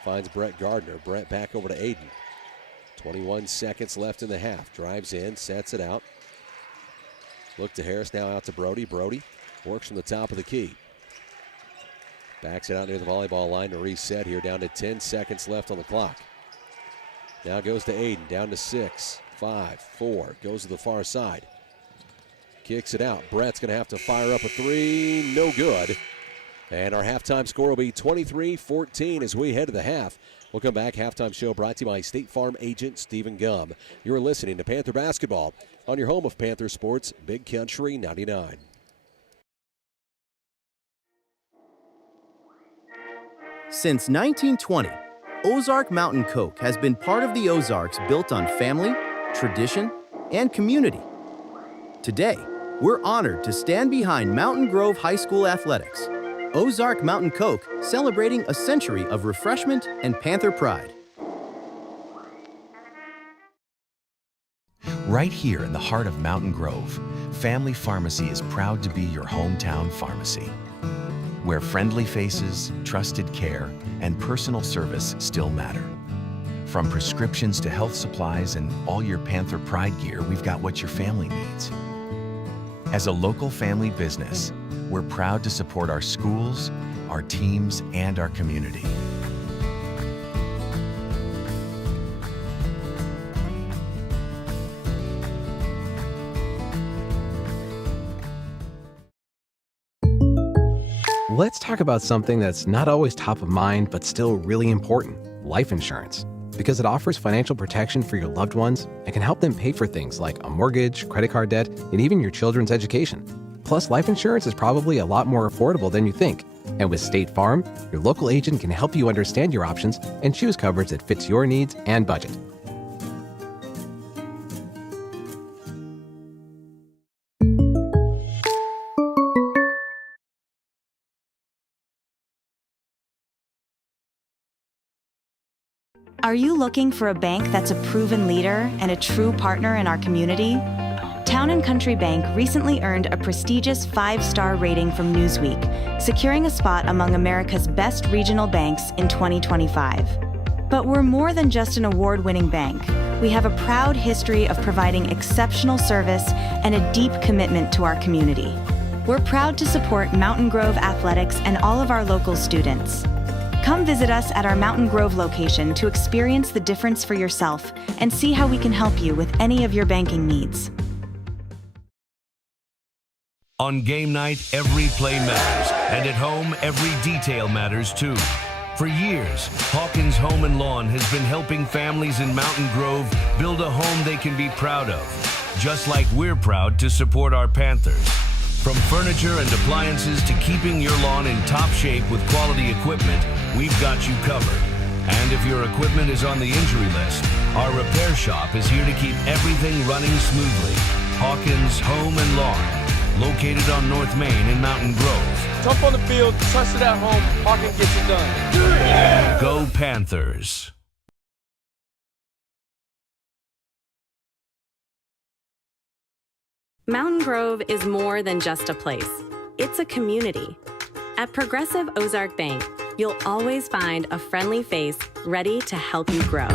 Finds Brett Gardner. Brett back over to Aiden. 21 seconds left in the half. Drives in, sets it out. Look to Harris, now out to Brody. Brody works from the top of the key. Backs it out near the volleyball line to reset here, down to 10 seconds left on the clock. Now goes to Aiden, down to 6, 5, 4, goes to the far side. Kicks it out. Brett's going to have to fire up a three, no good. And our halftime score will be 23-14 as we head to the half. We'll come back. Halftime show brought to you by State Farm agent Stephen Gum. You're listening to Panther Basketball on your home of Panther Sports, Big Country 99. Since 1920, Ozark Mountain Coke has been part of the Ozarks built on family, tradition, and community. Today, we're honored to stand behind Mountain Grove High School athletics. Ozark Mountain Coke, celebrating a century of refreshment and Panther pride. Right here in the heart of Mountain Grove, Family Pharmacy is proud to be your hometown pharmacy, where friendly faces, trusted care, and personal service still matter. From prescriptions to health supplies and all your Panther Pride gear, we've got what your family needs. As a local family business, we're proud to support our schools, our teams, and our community. Let's talk about something that's not always top of mind, but still really important: life insurance. Because it offers financial protection for your loved ones and can help them pay for things like a mortgage, credit card debt, and even your children's education. Plus, life insurance is probably a lot more affordable than you think. And with State Farm, your local agent can help you understand your options and choose coverage that fits your needs and budget. Are you looking for a bank that's a proven leader and a true partner in our community? Town & Country Bank recently earned a prestigious 5-star rating from Newsweek, securing a spot among America's best regional banks in 2025. But we're more than just an award-winning bank. We have a proud history of providing exceptional service and a deep commitment to our community. We're proud to support Mountain Grove Athletics and all of our local students. Come visit us at our Mountain Grove location to experience the difference for yourself and see how we can help you with any of your banking needs. On game night, every play matters, and at home, every detail matters too. For years, Hawkins Home and Lawn has been helping families in Mountain Grove build a home they can be proud of, just like we're proud to support our Panthers. From furniture and appliances to keeping your lawn in top shape with quality equipment, we've got you covered. And if your equipment is on the injury list, our repair shop is here to keep everything running smoothly. Hawkins Home and Lawn, located on North Main in Mountain Grove. Tough on the field, trusted at home, Hawkins gets it done. Yeah! Go Panthers. Mountain Grove is more than just a place. It's a community. At Progressive Ozark Bank, you'll always find a friendly face ready to help you grow.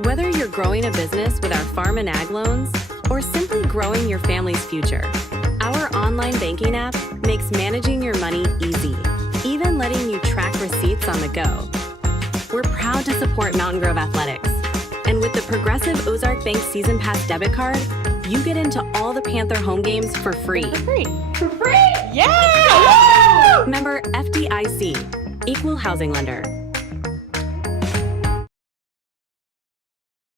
Whether you're growing a business with our farm and ag loans or simply growing your family's future, our online banking app makes managing your money easy, even letting you track receipts on the go. We're proud to support Mountain Grove Athletics. And with the Progressive Ozark Bank Season Pass debit card, you get into all the Panther home games for free. For free? Yeah! Woo! Member FDIC, Equal Housing Lender.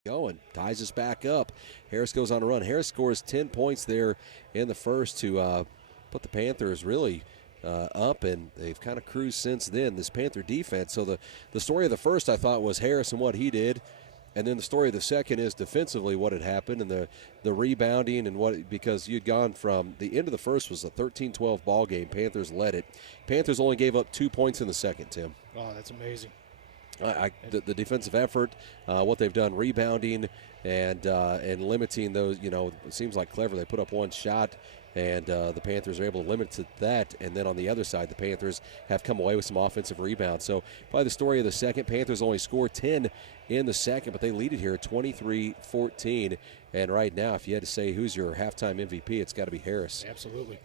Going, ties us back up. Harris goes on a run. Harris scores 10 points there in the first to put the Panthers really up, and they've kind of cruised since then, this Panther defense. So the story of the first, I thought, was Harris and what he did. And then the story of the second is defensively what had happened and the rebounding and what, because you'd gone from the end of the first was a 13-12 ball game. Panthers led it. Panthers only gave up 2 points in the second, Tim. Oh, that's amazing. The defensive effort, what they've done rebounding and limiting those, it seems like Clever. They put up one shot, and the Panthers are able to limit to that. And then on the other side, the Panthers have come away with some offensive rebounds. So probably the story of the second. Panthers only scored 10 in the second, but they lead it here 23-14. And right now, if you had to say who's your halftime MVP, it's got to be Harris. Absolutely.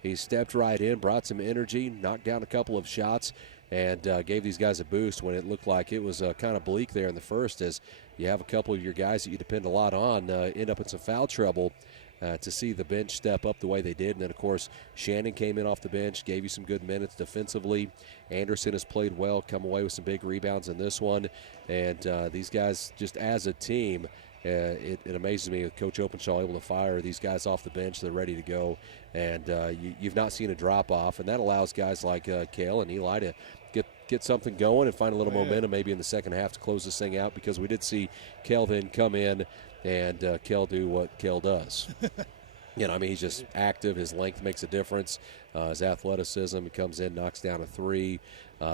He's stepped right in, brought some energy, knocked down a couple of shots, and gave these guys a boost when it looked like it was kind of bleak there in the first, as you have a couple of your guys that you depend a lot on end up in some foul trouble. To see the bench step up the way they did. And then, of course, Shannon came in off the bench, gave you some good minutes defensively. Anderson has played well, come away with some big rebounds in this one. And these guys, just as a team, it amazes me with Coach Openshaw able to fire these guys off the bench. They're ready to go. And you've not seen a drop-off. And that allows guys like Kale and Eli to get something going and find a little momentum maybe in the second half to close this thing out, because we did see Kelvin come in and Kel do what Kel does. He's just active. His length makes a difference. His athleticism, he comes in, knocks down a three,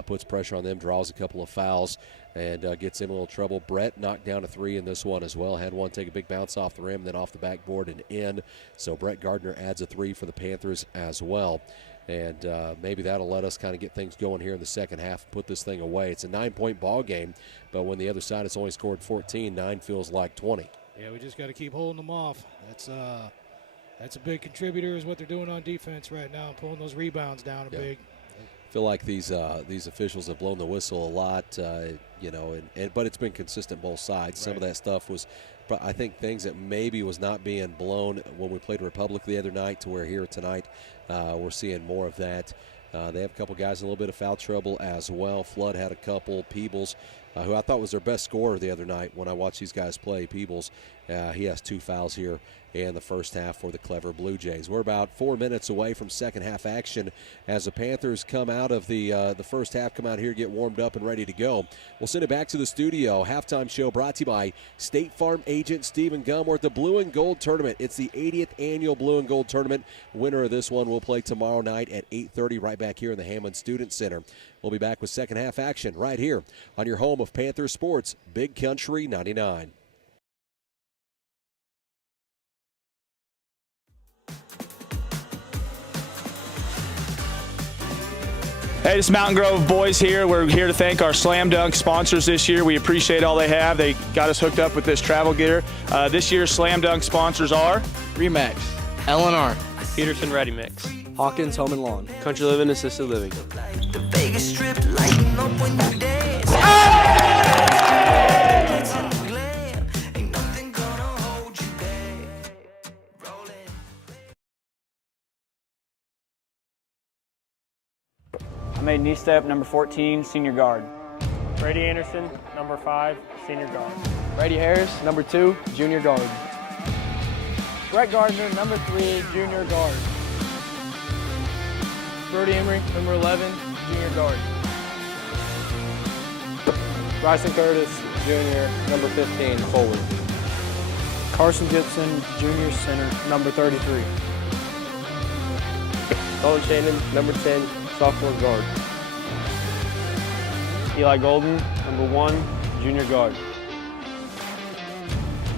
puts pressure on them, draws a couple of fouls, and gets in a little trouble. Brett knocked down a three in this one as well. Had one take a big bounce off the rim, then off the backboard and in. So Brett Gardner adds a three for the Panthers as well. And maybe that'll let us kind of get things going here in the second half and put this thing away. It's a 9-point ball game, but when the other side has only scored 14, 9 feels like 20. Yeah, we just got to keep holding them off. That's a big contributor is what they're doing on defense right now, pulling those rebounds down big. I feel like these officials have blown the whistle a lot, but it's been consistent both sides. Some of that stuff was, I think, things that maybe was not being blown when we played Republic the other night, to where here tonight we're seeing more of that. They have a couple guys in a little bit of foul trouble as well. Flood had a couple. Peebles, who I thought was their best scorer the other night when I watched these guys play. Peebles, he has 2 fouls here in the first half for the Clever Blue Jays. We're about 4 minutes away from second half action as the Panthers come out of the first half, come out here, get warmed up and ready to go. We'll send it back to the studio. Halftime show brought to you by State Farm agent Stephen Gum. We're at the Blue and Gold Tournament. It's the 80th annual Blue and Gold Tournament. Winner of this one will play tomorrow night at 8:30 right back here in the Hammond Student Center. We'll be back with second half action right here on your home of Panther Sports, Big Country 99. Hey, it's Mountain Grove Boys here. We're here to thank our Slam Dunk sponsors this year. We appreciate all they have. They got us hooked up with this travel gear. This year's Slam Dunk sponsors are Remax, L&R, Peterson Ready Mix, Hawkins Home and Lawn, Country Living Assisted Living. The Vegas Strip lighting up when you dance. Ain't nothing gonna hold you back. I made knee step number 14, senior guard. Brady Anderson, number 5, senior guard. Brady Harris, number 2, junior guard. Brett Gardner, number 3, junior guard. Brody Emery, number 11, junior guard. Bryson Curtis, junior, number 15, forward. Carson Gibson, junior center, number 33. Colin Shannon, number 10, sophomore guard. Eli Golden, number 1, junior guard.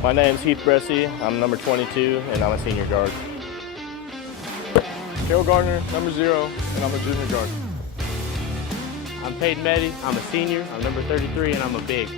My name's Heath Bressy. I'm number 22, and I'm a senior guard. Cale Gardner, number 0, and I'm a junior guard. I'm Peyton Meddy. I'm a senior. I'm number 33, and I'm a big.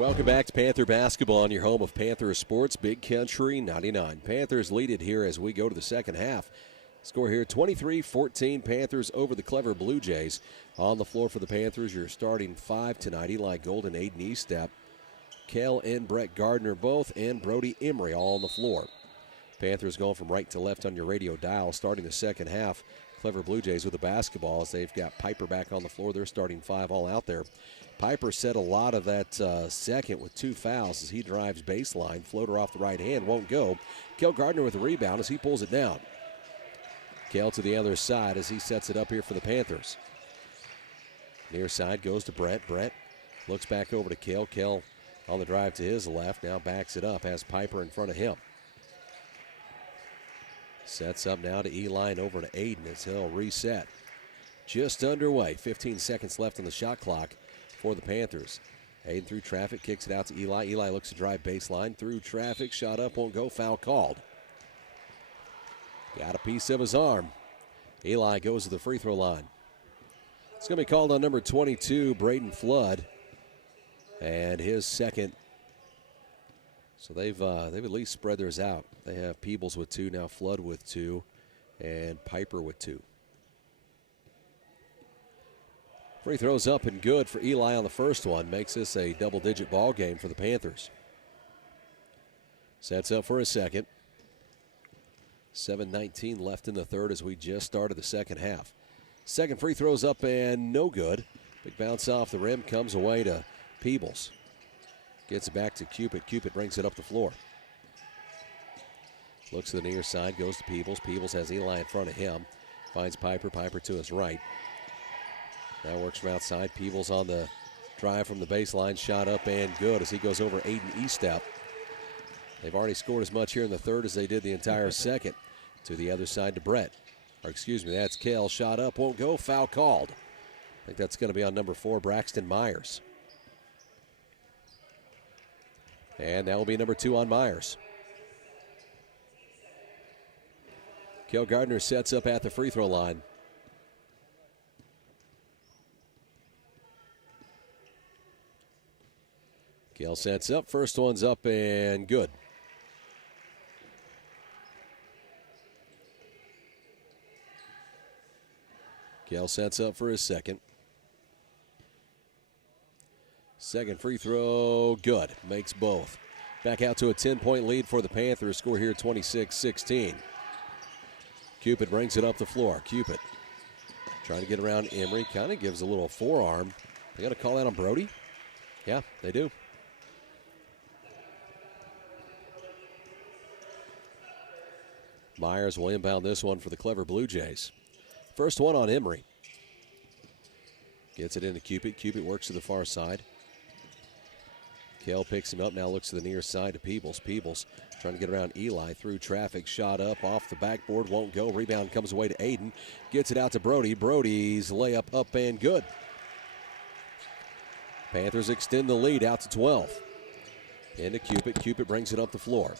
Welcome back to Panther Basketball on your home of Panther Sports, Big Country 99. Panthers lead it here as we go to the second half. Score here 23-14, Panthers over the Clever Blue Jays. On the floor for the Panthers, your starting five tonight: Eli Golden, Aiden Estep, Kel and Brett Gardner both, and Brody Emery all on the floor. Panthers going from right to left on your radio dial, starting the second half. Clever Blue Jays with the basketball as they've got Piper back on the floor. They're starting five all out there. Piper set a lot of that second with 2 fouls as he drives baseline. Floater off the right hand, won't go. Kel Gardner with a rebound as he pulls it down. Kel to the other side as he sets it up here for the Panthers. Near side goes to Brett. Brett looks back over to Kel. Kel on the drive to his left, now backs it up, has Piper in front of him. Sets up now to Eli and over to Aiden as he'll reset. Just underway, 15 seconds left on the shot clock for the Panthers. Aiden through traffic, kicks it out to Eli. Eli looks to drive baseline, through traffic, shot up, won't go, foul called. Got a piece of his arm. Eli goes to the free throw line. It's going to be called on number 22, Braden Flood, and his second. So they've at least spread theirs out. They have Peebles with 2, now Flood with 2, and Piper with 2. Free throws up and good for Eli on the first one. Makes this a double-digit ball game for the Panthers. Sets up for a second. 7:19 left in the third as we just started the second half. Second free throw's up and no good. Big bounce off the rim, comes away to Peebles. Gets it back to Cupid. Cupid brings it up the floor. Looks to the near side, goes to Peebles. Peebles has Eli in front of him. Finds Piper. Piper to his right. Now works from outside. Peebles on the drive from the baseline. Shot up and good as he goes over Aiden Estep. They've already scored as much here in the third as they did the entire second. To the other side to Brett. Or excuse me, that's Kel. Shot up, won't go. Foul called. I think that's going to be on number 4, Braxton Myers. And that will be number 2 on Myers. Kel Gardner sets up at the free throw line. Kel sets up. First one's up and good. Kel sets up for his second. Second free throw, good. Makes both. Back out to a 10-point lead for the Panthers. Score here 26-16. Cupid brings it up the floor. Cupid trying to get around Emery. Kind of gives a little forearm. They got to call that on Brody? Yeah, they do. Myers will inbound this one for the Clever Blue Jays. First one on Emery. Gets it into Cupid. Cupid works to the far side. Kel picks him up, now looks to the near side to Peebles. Peebles trying to get around Eli through traffic. Shot up off the backboard, won't go. Rebound comes away to Aiden. Gets it out to Brody. Brody's layup up and good. Panthers extend the lead out to 12. Into Cupid. Cupid brings it up the floor.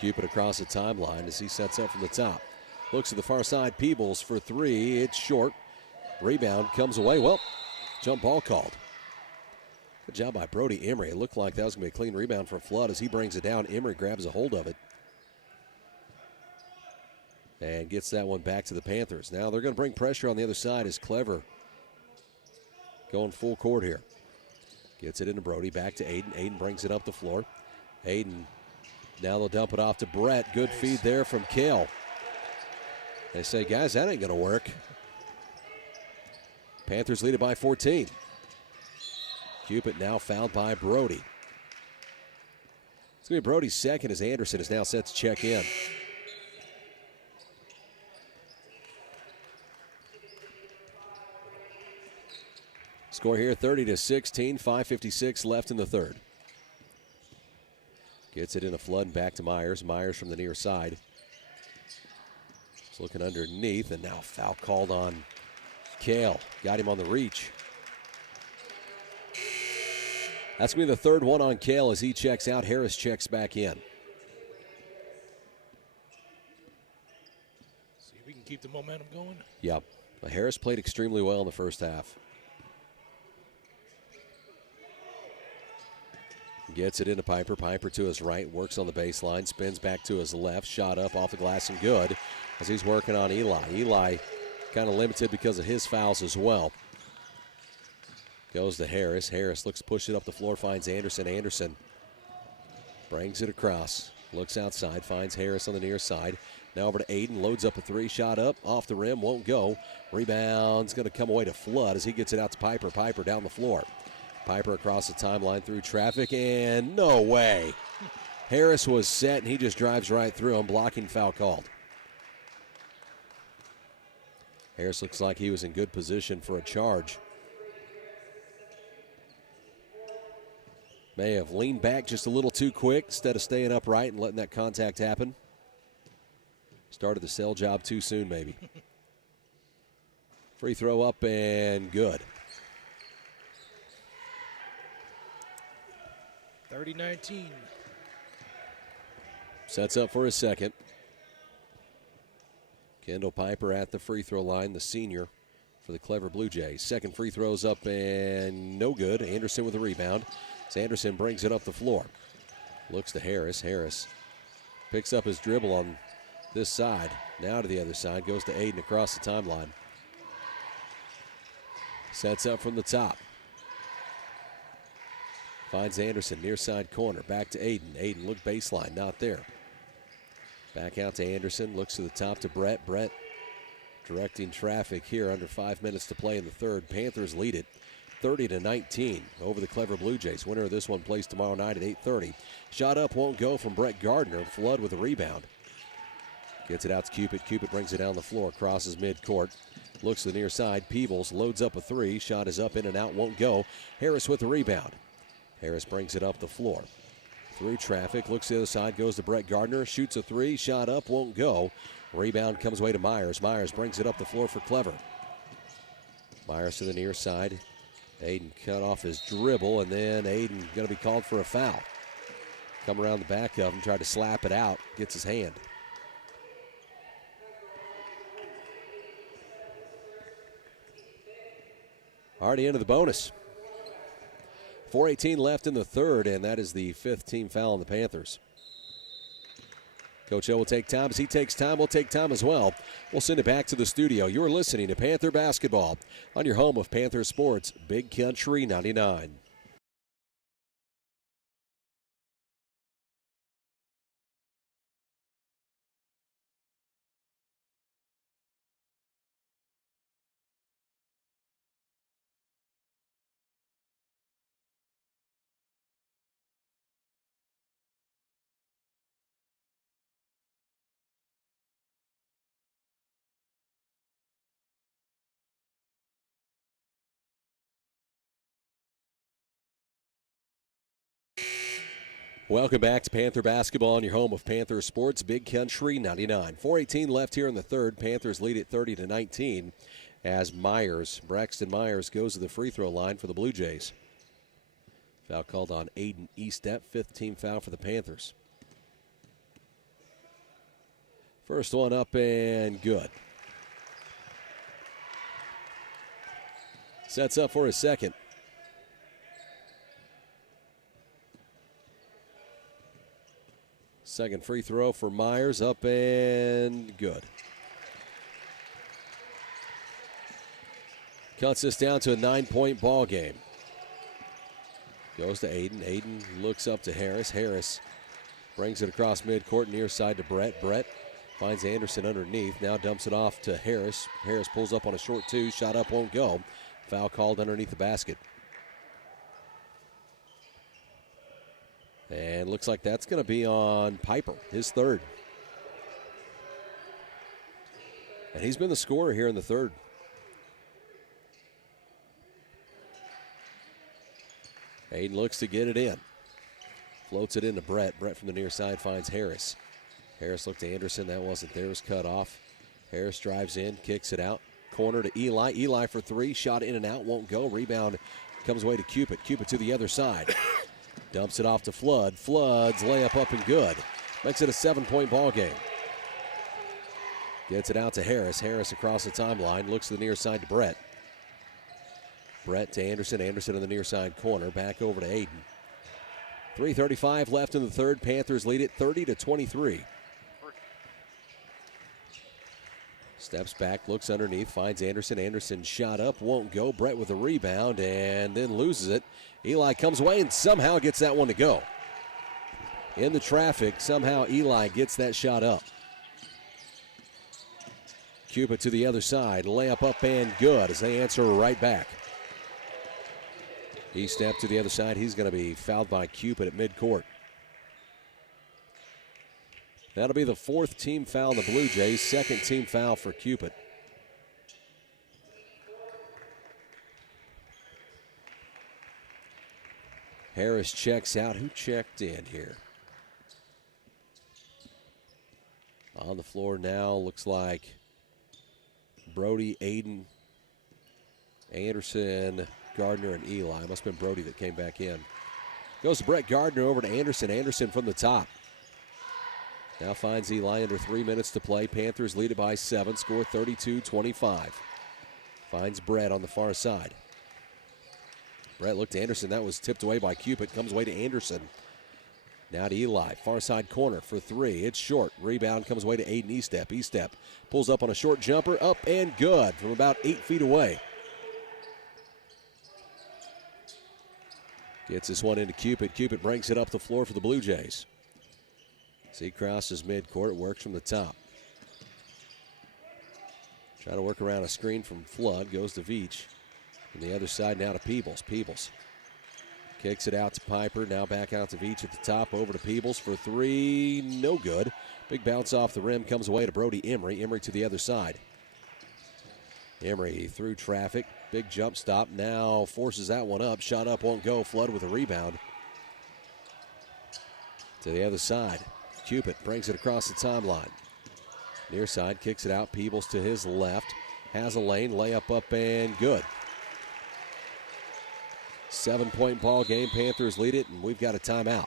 Cupid across the timeline as he sets up from the top. Looks to the far side. Peebles for 3. It's short. Rebound comes away. Well, jump ball called. Good job by Brody Emery. It looked like that was going to be a clean rebound for Flood as he brings it down. Emery grabs a hold of it and gets that one back to the Panthers. Now they're going to bring pressure on the other side as Clever going full court here. Gets it into Brody, back to Aiden. Aiden brings it up the floor. Aiden, now they'll dump it off to Brett. Good feed there from Kel. They say, guys, that ain't going to work. Panthers lead it by 14. Cupid now fouled by Brody. It's going to be Brody's second as Anderson is now set to check in. Score here 30-16, 5:56 left in the third. Gets it in a flood and back to Myers. Myers from the near side. He's looking underneath and now foul called on Kel. Got him on the reach. That's going to be the third one on Kel as he checks out. Harris checks back in. See if we can keep the momentum going. Yeah. Harris played extremely well in the first half. Gets it into Piper. Piper to his right, works on the baseline, spins back to his left, shot up off the glass and good as he's working on Eli. Eli kind of limited because of his fouls as well. Goes to Harris. Harris looks to push it up the floor, finds Anderson. Anderson brings it across, looks outside, finds Harris on the near side. Now over to Aiden, loads up a three, shot up, off the rim, won't go. Rebound's going to come away to Flood as he gets it out to Piper. Piper down the floor. Piper across the timeline through traffic, and no way. Harris was set, and he just drives right through him, blocking foul called. Harris looks like he was in good position for a charge. May have leaned back just a little too quick instead of staying upright and letting that contact happen. Started the cell job too soon, maybe. Free throw up and good. 30-19. Sets up for a second. Kendall Piper at the free throw line, the senior for the Clever Blue Jays. Second free throw's up and no good. Anderson with the rebound. Sanderson brings it up the floor. Looks to Harris. Harris picks up his dribble on this side. Now to the other side. Goes to Aiden across the timeline. Sets up from the top. Finds Anderson, near side corner. Back to Aiden. Aiden look baseline, not there. Back out to Anderson. Looks to the top to Brett. Brett directing traffic here under 5 minutes to play in the third. Panthers lead it 30-19 over the Clever Blue Jays. Winner of this one plays tomorrow night at 8:30. Shot up won't go from Brett Gardner. Flood with a rebound. Gets it out to Cupid. Cupid brings it down the floor, crosses midcourt. Looks to the near side. Peebles loads up a three. Shot is up, in and out, won't go. Harris with the rebound. Harris brings it up the floor. Through traffic, looks to the other side, goes to Brett Gardner. Shoots a three, shot up, won't go. Rebound comes away to Myers. Myers brings it up the floor for Clever. Myers to the near side. Aiden cut off his dribble, and then Aiden going to be called for a foul. Come around the back of him, tried to slap it out, gets his hand. Already into the bonus. 4:18 left in the third, and that is the fifth team foul on the Panthers. Coach O will take time. As he takes time, we'll take time as well. We'll send it back to the studio. You're listening to Panther Basketball on your home of Panther Sports, Big Country 99. Welcome back to Panther Basketball on your home of Panther Sports, Big Country 99. 4:18 left here in the third. Panthers lead it 30-19 as Braxton Myers goes to the free throw line for the Blue Jays. Foul called on Aiden Estep, fifth team foul for the Panthers. First one up and good. Sets up for his second. Second free throw for Myers, up and good. Cuts this down to a 9-point ball game. Goes to Aiden. Aiden looks up to Harris. Harris brings it across midcourt, near side to Brett. Brett finds Anderson underneath. Now dumps it off to Harris. Harris pulls up on a short two. Shot up, won't go. Foul called underneath the basket. And looks like that's going to be on Piper, his third. And he's been the scorer here in the third. Aiden looks to get it in. Floats it into Brett. Brett from the near side finds Harris. Harris looked to Anderson. That wasn't there. It was cut off. Harris drives in, kicks it out. Corner to Eli. Eli for three. Shot in and out. Won't go. Rebound comes away to Cupid. Cupid to the other side. Dumps it off to Flood. Flood's layup up and good. Makes it a 7-point ball game. Gets it out to Harris. Harris across the timeline. Looks to the near side to Brett. Brett to Anderson. Anderson in the near side corner. Back over to Aiden. 3:35 left in the third. Panthers lead it 30-23. Steps back, looks underneath, finds Anderson. Anderson shot up, won't go. Brett with a rebound and then loses it. Eli comes away and somehow gets that one to go. In the traffic, somehow Eli gets that shot up. Cupid to the other side, layup up and good as they answer right back. He stepped to the other side. He's going to be fouled by Cupid at midcourt. That'll be the fourth team foul in the Blue Jays, second team foul for Cupid. Harris checks out. Who checked in here? On the floor now, looks like Brody, Aiden, Anderson, Gardner, and Eli. Must have been Brody that came back in. Goes to Brett Gardner over to Anderson. Anderson from the top. Now finds Eli under 3 minutes to play. Panthers lead it by 7, score 32-25. Finds Brett on the far side. Brett looked to Anderson. That was tipped away by Cupid. Comes away to Anderson. Now to Eli. Far side corner for 3. It's short. Rebound comes away to Aiden Estep. Estep pulls up on a short jumper. Up and good from about 8 feet away. Gets this one into Cupid. Cupid brings it up the floor for the Blue Jays. See, crosses midcourt, works from the top. Trying to work around a screen from Flood, goes to Veach. On the other side now to Peebles. Peebles kicks it out to Piper, now back out to Veach at the top, over to Peebles for 3, no good. Big bounce off the rim, comes away to Brody Emery. Emery to the other side. Emery through traffic, big jump stop, now forces that one up. Shot up, won't go. Flood with a rebound. To the other side. Cupid brings it across the timeline. Near side, kicks it out. Peebles to his left. Has a lane, layup up and good. 7-point ball game. Panthers lead it, and we've got a timeout.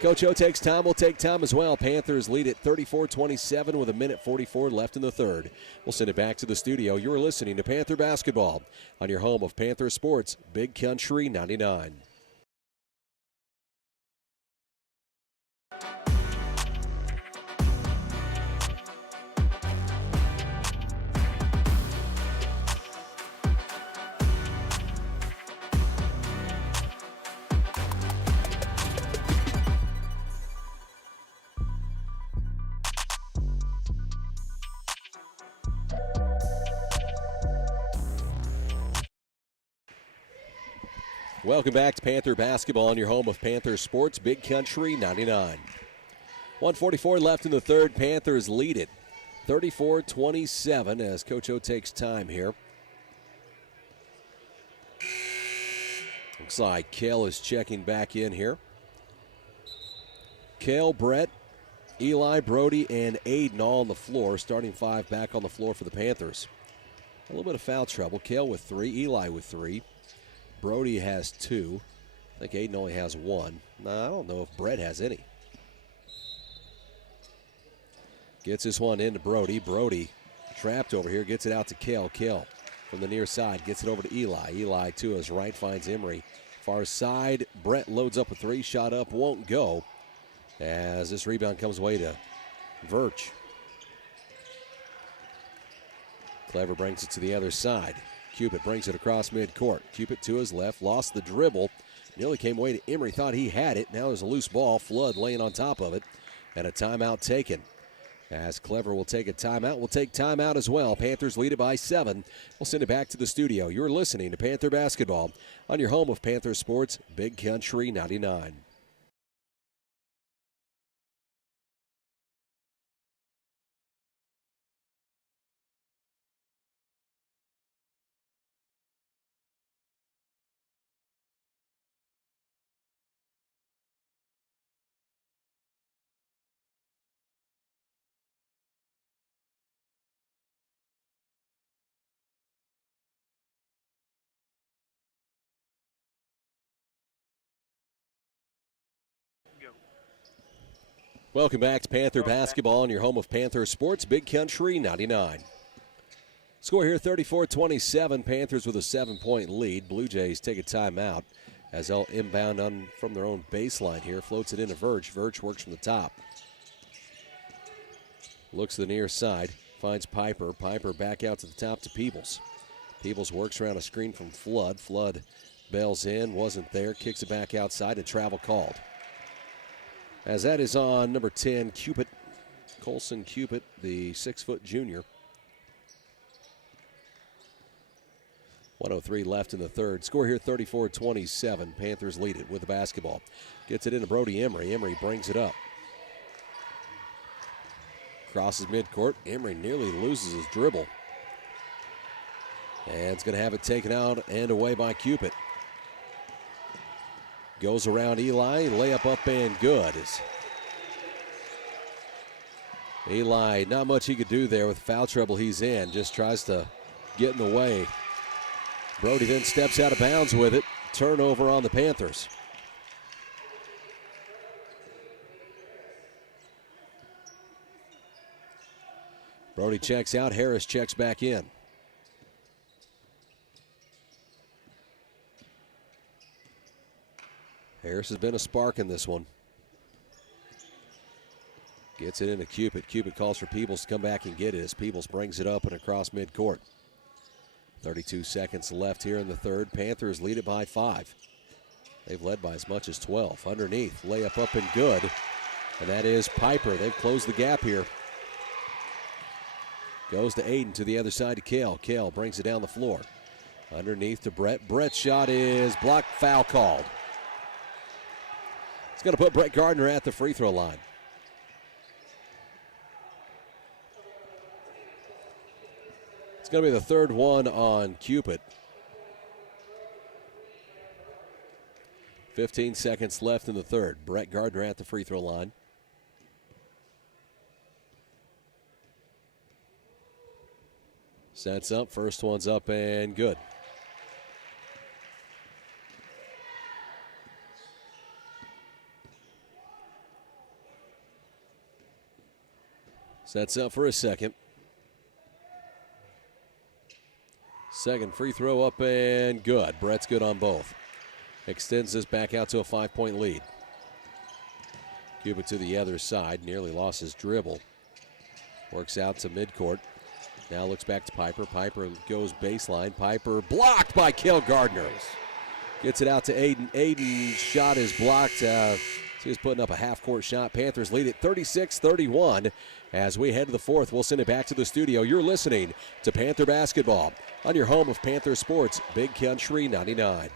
Coach O takes time. We'll take time as well. Panthers lead it 34-27 with 1:44 left in the third. We'll send it back to the studio. You're listening to Panther Basketball on your home of Panther Sports, Big Country 99. Welcome back to Panther Basketball on your home of Panther Sports, Big Country 99. 1:44 left in the third. Panthers lead it 34-27 as Coach O takes time here. Looks like Kale is checking back in here. Kale, Brett, Eli, Brody, and Aiden all on the floor. Starting 5 back on the floor for the Panthers. A little bit of foul trouble. Kale with 3, Eli with 3. Brody has 2. I think Aiden only has 1. I don't know if Brett has any. Gets this one into Brody. Brody trapped over here. Gets it out to Kale. Kale from the near side. Gets it over to Eli. Eli to his right. Finds Emery. Far side. Brett loads up a 3. Shot up. Won't go. As this rebound comes away to Verch. Clever brings it to the other side. Cupid brings it across midcourt. Cupid to his left, lost the dribble. Nearly came away to Emery, thought he had it. Now there's a loose ball. Flood laying on top of it. And a timeout taken. As Clever will take a timeout, we'll take timeout as well. Panthers lead it by 7. We'll send it back to the studio. You're listening to Panther Basketball on your home of Panther Sports, Big Country 99. Welcome back to Panther Basketball on your home of Panther Sports, Big Country 99. Score here 34-27. Panthers with a 7-point lead. Blue Jays take a timeout. as they'll inbound on from their own baseline here. Floats it into Verge. Verge works from the top. Looks to the near side. Finds Piper. Piper back out to the top to Peebles. Peebles works around a screen from Flood. Flood bails in. Wasn't there. Kicks it back outside and travel called. As that is on number 10, Cupid. Colson Cupid, the 6-foot junior. 1:03 left in the third. Score here 34-27. Panthers lead it with the basketball. Gets it into Brody Emery. Emery brings it up. Crosses midcourt. Emery nearly loses his dribble. And it's going to have it taken out and away by Cupid. Goes around Eli. Layup up and good. Eli, not much he could do there with foul trouble he's in. Just tries to get in the way. Brody then steps out of bounds with it. Turnover on the Panthers. Brody checks out. Harris checks back in. Harris has been a spark in this one. Gets it into Cupid. Cupid calls for Peebles to come back and get it as Peebles brings it up and across midcourt. 32 seconds left here in the third. Panthers lead it by 5. They've led by as much as 12. Underneath, layup up and good. And that is Piper. They've closed the gap here. Goes to Aiden to the other side to Kale. Kale brings it down the floor. Underneath to Brett. Brett's shot is blocked, foul called. It's going to put Brett Gardner at the free throw line. It's going to be the third one on Cupid. 15 seconds left in the third. Brett Gardner at the free throw line. Sets up. First one's up and good. Sets up for a second. Second free throw up and good. Brett's good on both. Extends this back out to a 5-point lead. Cupid to the other side. Nearly lost his dribble. Works out to midcourt. Now looks back to Piper. Piper goes baseline. Piper blocked by Cale Gardner. Gets it out to Aiden. Aiden's shot is blocked. He was putting up a half-court shot. Panthers lead it 36-31. As we head to the fourth, we'll send it back to the studio. You're listening to Panther Basketball on your home of Panther Sports, Big Country 99.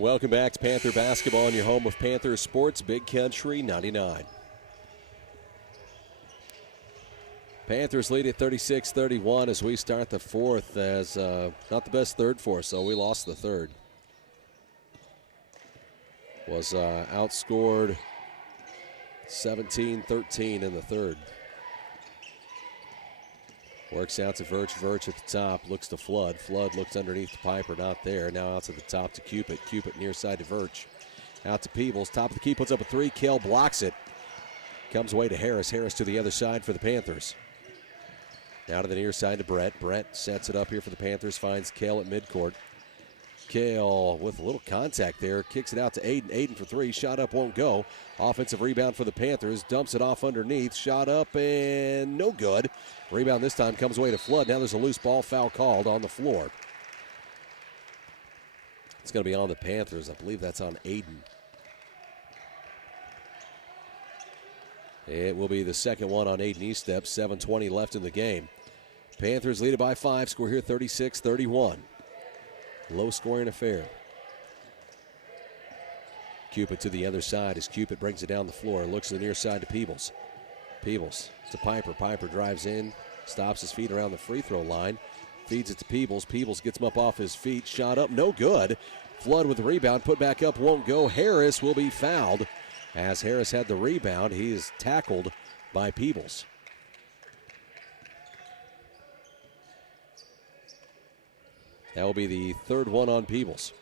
Welcome back to Panther Basketball on your home of Panther Sports, Big Country 99. Panthers lead at 36-31 as we start the fourth. As not the best third for us, so we lost the third. Was outscored 17-13 in the third. Works out to Verge. Verge at the top. Looks to Flood. Flood looks underneath the Piper. Not there. Now out to the top to Cupid. Cupid near side to Verge. Out to Peebles. Top of the key. Puts up a three. Kale blocks it. Comes away to Harris. Harris to the other side for the Panthers. Now to the near side to Brett. Brett sets it up here for the Panthers. Finds Kale at midcourt. Kale with a little contact there. Kicks it out to Aiden. Aiden for three. Shot up won't go. Offensive rebound for the Panthers. Dumps it off underneath. Shot up and no good. Rebound this time comes away to Flood. Now there's a loose ball. Foul called on the floor. It's going to be on the Panthers. I believe that's on Aiden. It will be the second one on Aiden Eastep. 7:20 left in the game. Panthers lead it by 5. Score here 36-31. Low-scoring affair. Cupid to the other side as Cupid brings it down the floor. Looks to the near side to Peebles. Peebles to Piper. Piper drives in. Stops his feet around the free throw line. Feeds it to Peebles. Peebles gets him up off his feet. Shot up, no good. Flood with the rebound. Put back up, won't go. Harris will be fouled. As Harris had the rebound, he is tackled by Peebles. That will be the third one on Peebles.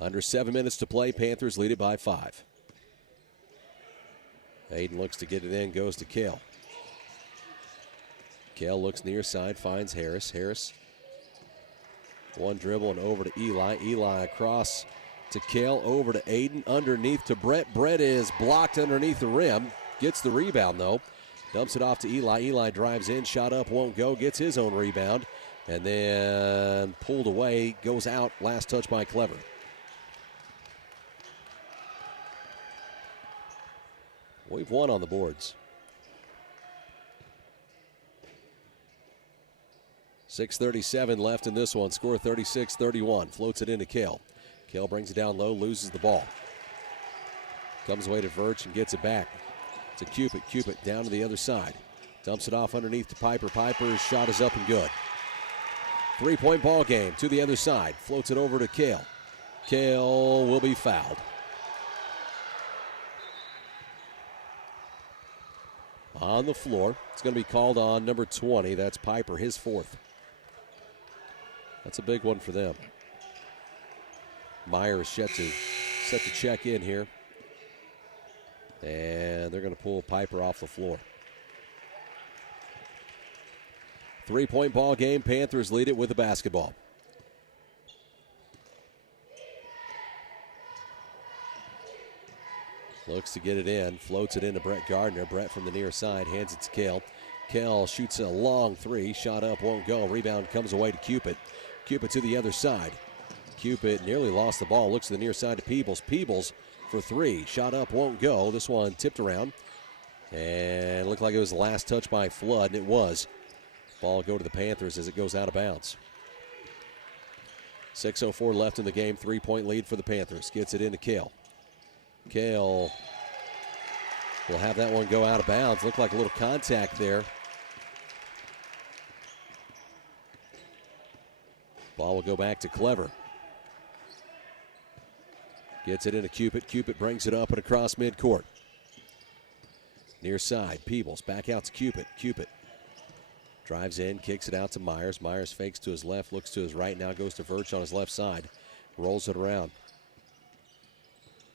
Under 7 minutes to play. Panthers lead it by 5. Aiden looks to get it in, goes to Kale. Kale looks near side, finds Harris. Harris, one dribble and over to Eli. Eli across to Kale, over to Aiden, underneath to Brett. Brett is blocked underneath the rim. Gets the rebound, though. Dumps it off to Eli. Eli drives in, shot up, won't go. Gets his own rebound. And then pulled away, goes out. Last touch by Clever. We've won on the boards. 6:37 left in this one. Score 36-31. Floats it into Kale. Kale brings it down low, loses the ball. Comes away to Verch and gets it back to Cupid. Cupid down to the other side. Dumps it off underneath to Piper. Piper's shot is up and good. 3-point ball game to the other side. Floats it over to Kale. Kale will be fouled. On the floor. It's going to be called on number 20. That's Piper, his fourth. That's a big one for them. Meyer is set to check in here. And they're going to pull Piper off the floor. 3-point ball game. Panthers lead it with a basketball. Looks to get it in, floats it into Brett Gardner. Brett from the near side hands it to Kale. Kale shoots a long three, shot up, won't go. Rebound comes away to Cupid. Cupid to the other side. Cupid nearly lost the ball, looks to the near side to Peebles. Peebles for three, shot up, won't go. This one tipped around and looked like it was the last touch by Flood, and it was. Ball go to the Panthers as it goes out of bounds. 6:04 left in the game, 3-point lead for the Panthers. Gets it into Kale. Kale will have that one go out of bounds. Looked like a little contact there. Ball will go back to Clever. Gets it into Cupid. Cupid brings it up and across midcourt. Near side, Peebles back out to Cupid. Cupid drives in, kicks it out to Myers. Myers fakes to his left, looks to his right, now goes to Verch on his left side. Rolls it around.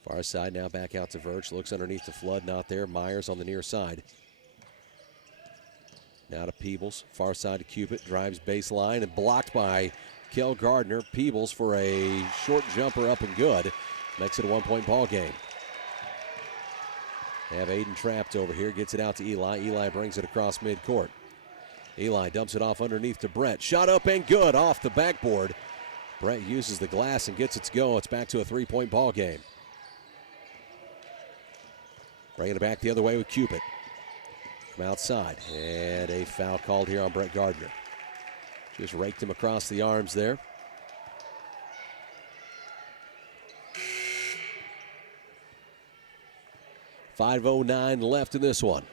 Far side now back out to Verch. Looks underneath the Flood, not there. Myers on the near side. Now to Peebles. Far side to Cupid. Drives baseline and blocked by Kel Gardner. Peebles for a short jumper up and good. Makes it a 1-point ball game. They have Aiden trapped over here. Gets it out to Eli. Eli brings it across midcourt. Eli dumps it off underneath to Brett. Shot up and good off the backboard. Brett uses the glass and gets it to go. It's back to a 3-point ball game. Bringing it back the other way with Cupid. From outside. And a foul called here on Brett Gardner. Just raked him across the arms there. .509 left in this one.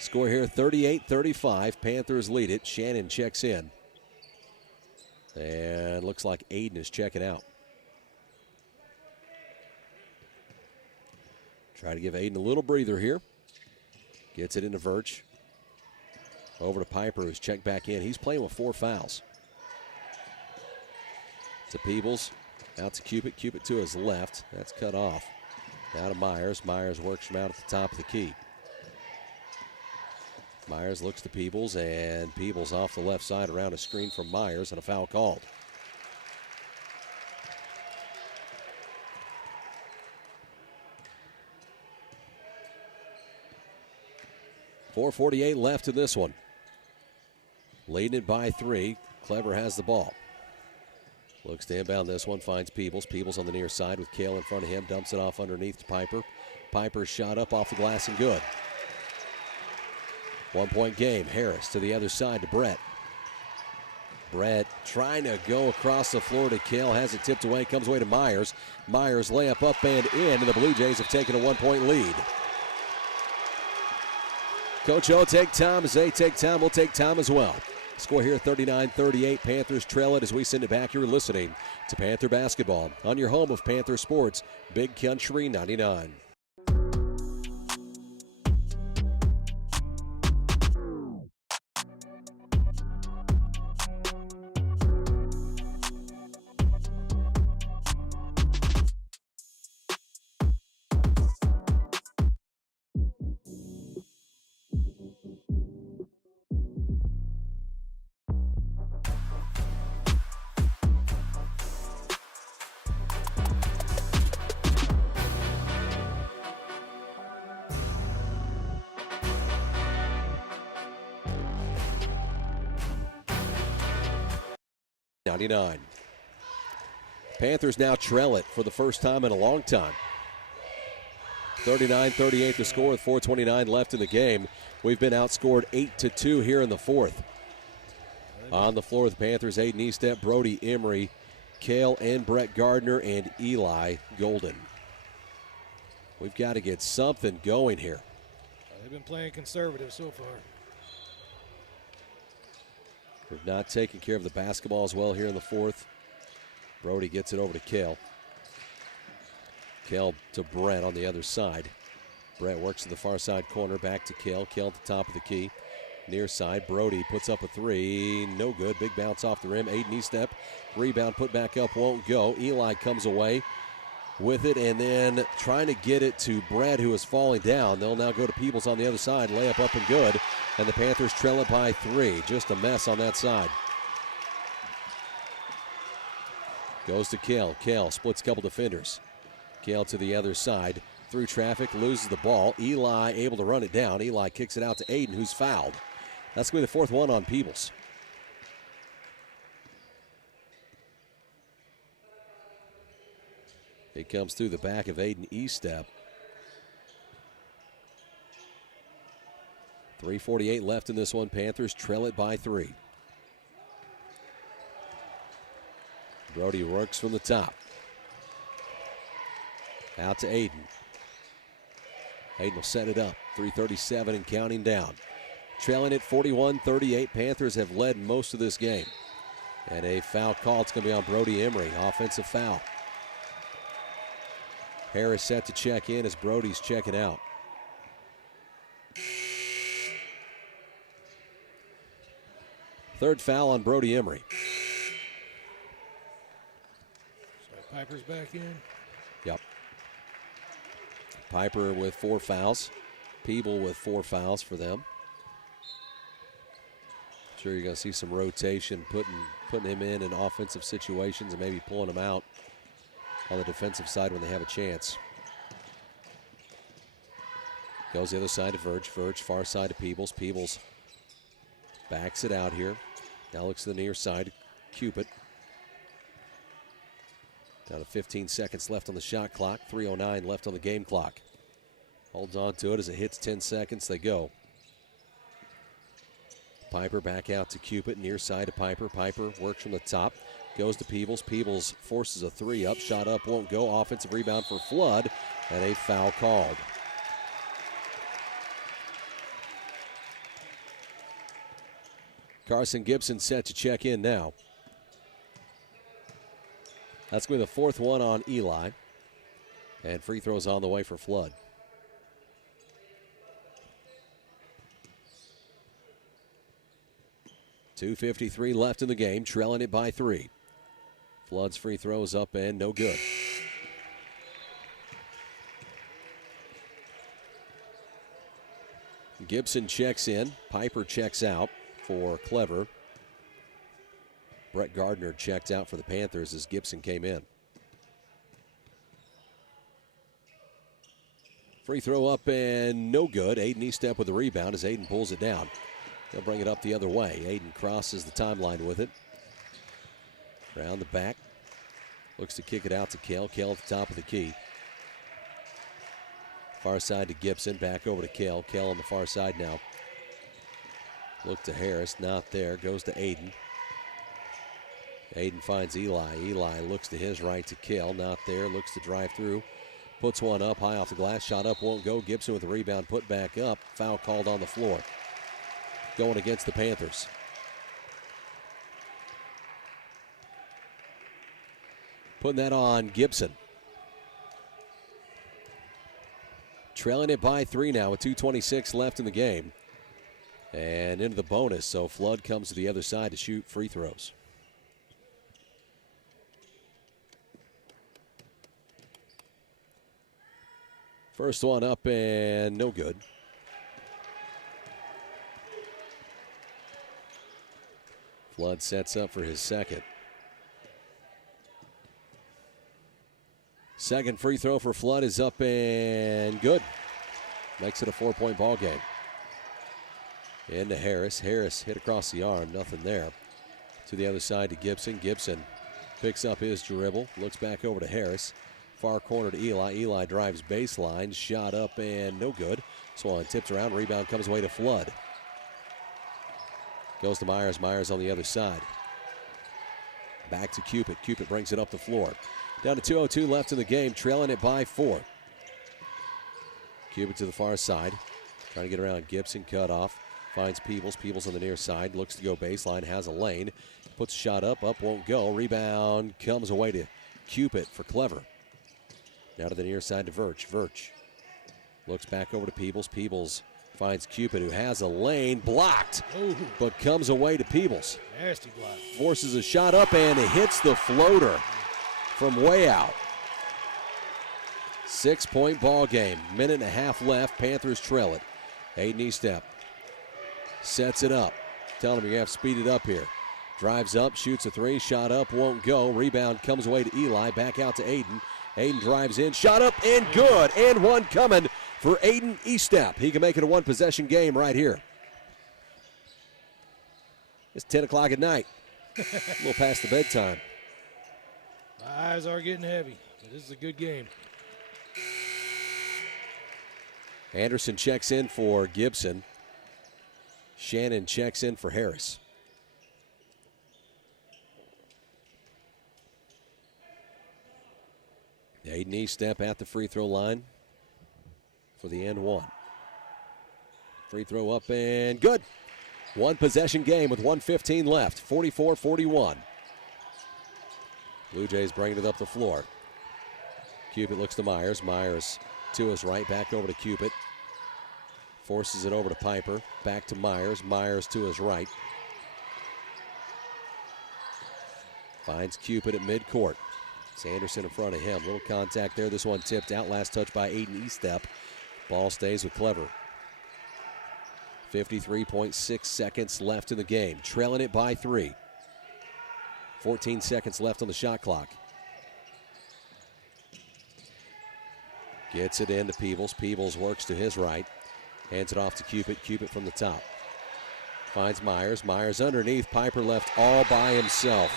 Score here 38-35. Panthers lead it. Shannon checks in. And looks like Aiden is checking out. Try to give Aiden a little breather here. Gets it into Verch. Over to Piper, who's checked back in. He's playing with 4 fouls. To Peebles. Out to Cupid. Cupid to his left. That's cut off. Now to Myers. Myers works from out at the top of the key. Myers looks to Peebles, and Peebles off the left side around a screen from Myers, and a foul called. .448 left in this one. Leading it by 3. Clever has the ball. Looks to inbound this one, finds Peebles. Peebles on the near side with Kale in front of him. Dumps it off underneath to Piper. Piper shot up off the glass and good. 1 point game. Harris to the other side to Brett. Brett trying to go across the floor to Kale. Has it tipped away. Comes away to Myers. Myers layup up and in. And the Blue Jays have taken a 1 point lead. Coach O, take time. As they take time, we'll take time as well. Score here 39-38. Panthers trail it as we send it back. You're listening to Panther Basketball on your home of Panther Sports, Big Country 99. Panthers now trail it for the first time in a long time. 39-38 the score with 4:29 left in the game. We've been outscored 8-2 here in the fourth. On the floor with the Panthers, Aiden Eastep, Brody Emery, Kale and Brett Gardner, and Eli Golden. We've got to get something going here. They've been playing conservative so far. We've not taken care of the basketball as well here in the fourth. Brody gets it over to Kale. Kale to Brett on the other side. Brett works to the far side corner, back to Kale. Kale at the top of the key. Near side, Brody puts up a three. No good. Big bounce off the rim. Aiden Eastep. Rebound put back up, won't go. Eli comes away with it and then trying to get it to Brett, who is falling down. They'll now go to Peebles on the other side. Layup up and good. And the Panthers trail it by 3. Just a mess on that side. Goes to Kale. Kale splits a couple defenders. Kale to the other side. Through traffic, loses the ball. Eli able to run it down. Eli kicks it out to Aiden, who's fouled. That's going to be the fourth one on Peebles. It comes through the back of Aiden Eastep. 3:48 left in this one. Panthers trail it by 3. Brody works from the top. Out to Aiden. Aiden will set it up. 3:37 and counting down. Trailing it 41-38. Panthers have led most of this game. And a foul call. It's going to be on Brody Emery. Offensive foul. Harris set to check in as Brody's checking out. Third foul on Brody Emery. So Piper's back in. Yep. Piper with 4 fouls. Peeble with 4 fouls for them. Sure, you're going to see some rotation, putting him in offensive situations and maybe pulling him out on the defensive side when they have a chance. Goes the other side to Verge. Verge far side to Peebles. Peebles backs it out here. Now looks to the near side. Cupid. Down to 15 seconds left on the shot clock. 3:09 left on the game clock. Holds on to it as it hits 10 seconds. They go. Piper back out to Cupid. Near side to Piper. Piper works from the top. Goes to Peebles. Peebles forces a 3 up. Shot up won't go. Offensive rebound for Flood. And a foul called. Carson Gibson set to check in now. That's going to be the fourth one on Eli. And free throws on the way for Flood. .253 left in the game, trailing it by 3. Flood's free throws up and no good. Gibson checks in. Piper checks out for Clever. Brett Gardner checked out for the Panthers as Gibson came in. Free throw up and no good. Aiden Eastep with the rebound as Aiden pulls it down. They'll bring it up the other way. Aiden crosses the timeline with it. Around the back. Looks to kick it out to Kale. Kale at the top of the key. Far side to Gibson. Back over to Kale. Kale on the far side now. Look to Harris. Not there. Goes to Aiden. Aiden finds Eli. Eli looks to his right to Kale. Not there. Looks to drive through. Puts one up high off the glass. Shot up won't go. Gibson with the rebound. Put back up. Foul called on the floor. Going against the Panthers. Putting that on Gibson. Trailing it by 3 now with 2:26 left in the game. And into the bonus, so Flood comes to the other side to shoot free throws. First one up and no good. Flood sets up for his second. Second free throw for Flood is up and good. Makes it a 4-point ball game. Into Harris. Harris hit across the arm. Nothing there. To the other side to Gibson. Gibson picks up his dribble. Looks back over to Harris. Far corner to Eli. Eli drives baseline. Shot up and no good. Swan tips around. Rebound comes away to Flood. Goes to Myers. Myers on the other side. Back to Cupid. Cupid brings it up the floor. Down to 2:02 left in the game. Trailing it by 4. Cupid to the far side. Trying to get around Gibson. Cut off. Finds Peebles. Peebles on the near side. Looks to go baseline. Has a lane. Puts a shot up. Up won't go. Rebound comes away to Cupid for Clever. Now to the near side to Verch. Verch looks back over to Peebles. Peebles finds Cupid, who has a lane. Blocked. Ooh. But comes away to Peebles. Nasty block. Forces a shot up and it hits the floater from way out. 6-point ball game. Minute and a half left. Panthers trail it. Aiden Estep sets it up. Telling him you have to speed it up here. Drives up, shoots a 3. Shot up, won't go. Rebound comes away to Eli. Back out to Aiden. Aiden drives in. Shot up and good. And one coming for Aiden Estep. He can make it a one-possession game right here. It's 10 o'clock at night. A little past the bedtime. My eyes are getting heavy, but this is a good game. Anderson checks in for Gibson. Shannon checks in for Harris. Aiden Estep at the free throw line for the and one. Free throw up and good. One possession game with 1:15 left. 44-41. Blue Jays bringing it up the floor. Cupid looks to Myers. Myers to his right, back over to Cupid. Forces it over to Piper. Back to Myers. Myers to his right. Finds Cupid at midcourt. Sanderson in front of him. Little contact there. This one tipped out. Last touch by Aiden Estep. Ball stays with Clever. 53.6 seconds left in the game. Trailing it by 3. 14 seconds left on the shot clock. Gets it into Peebles. Peebles works to his right. Hands it off to Cupid. Cupid from the top. Finds Myers. Myers underneath. Piper left all by himself.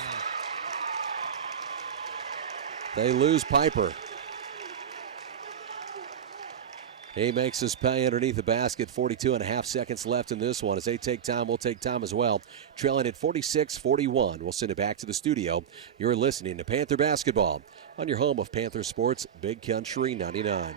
They lose Piper. He makes us pay underneath the basket. 42.5 seconds left in this one. As they take time, we'll take time as well. Trailing at 46-41. We'll send it back to the studio. You're listening to Panther Basketball on your home of Panther Sports, Big Country 99.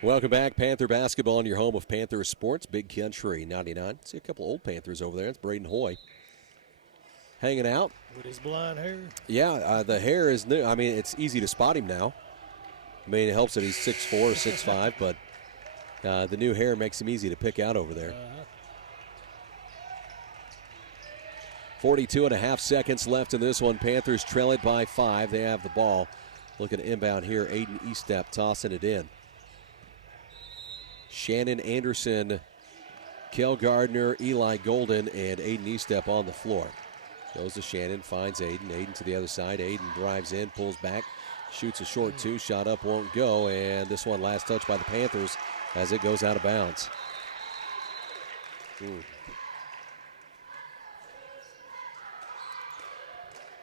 Welcome back, Panther Basketball on your home of Panther Sports, Big Country 99. See a couple old Panthers over there. It's Braden Hoy hanging out. With his blonde hair. Yeah, the hair is new. I mean, it's easy to spot him now. I mean, it helps that he's 6'4" or 6'5", but the new hair makes him easy to pick out over there. 42.5 seconds left in this one. Panthers trail it by 5. They have the ball. Looking to inbound here. Aiden Estep tossing it in. Shannon Anderson, Kel Gardner, Eli Golden, and Aiden Estep on the floor. Goes to Shannon, finds Aiden. Aiden to the other side. Aiden drives in, pulls back, shoots a short 2. Shot up, won't go. And this one last touch by the Panthers as it goes out of bounds.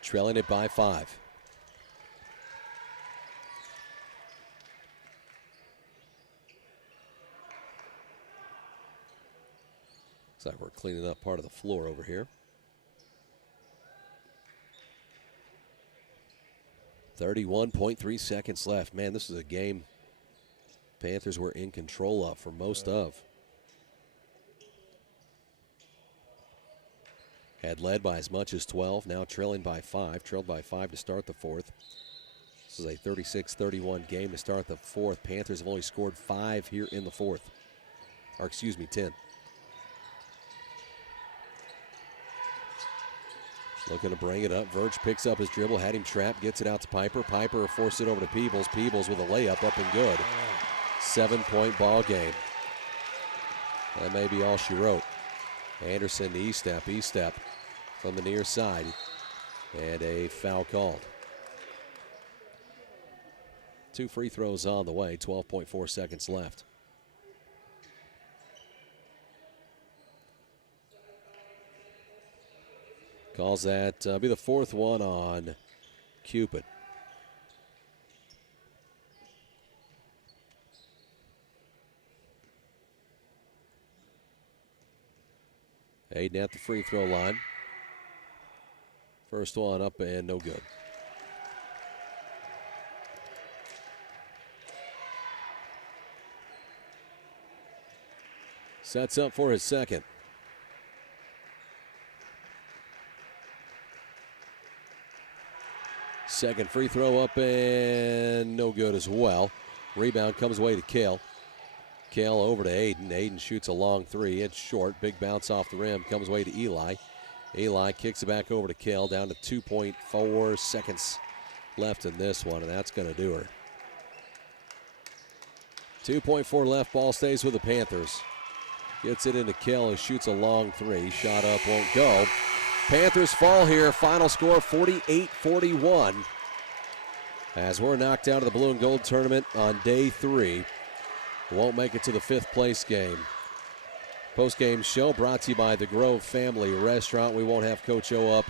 Trailing it by 5. Looks like we're cleaning up part of the floor over here. 31.3 seconds left. Man, this is a game Panthers were in control of for most of. Had led by as much as 12, now trailing by 5. Trailed by 5 to start the fourth. This is a 36-31 game to start the fourth. Panthers have only scored 5 here in the fourth. Or excuse me, 10. Looking to bring it up. Verge picks up his dribble, had him trapped, gets it out to Piper. Piper forced it over to Peebles. Peebles with a layup up and good. 7-point ball game. That may be all she wrote. Anderson to Estep. Estep from the near side. And a foul called. 2 free throws on the way. 12.4 seconds left. Calls that be the 4th one on Cupid. Aiden at the free throw line. First one up and no good. Sets up for his second. Second free throw up and no good as well. Rebound comes away to Kale. Kale over to Aiden. Aiden shoots a long 3. It's short. Big bounce off the rim. Comes away to Eli. Eli kicks it back over to Kale. Down to 2.4 seconds left in this one, and that's going to do her. 2.4 left. Ball stays with the Panthers. Gets it into Kale, who shoots a long 3. Shot up, won't go. Panthers fall here. Final score 48-41. As we're knocked out of the blue and gold tournament on day 3. Won't make it to the 5th place game. Post-game show brought to you by the Grove Family Restaurant. We won't have Coach O up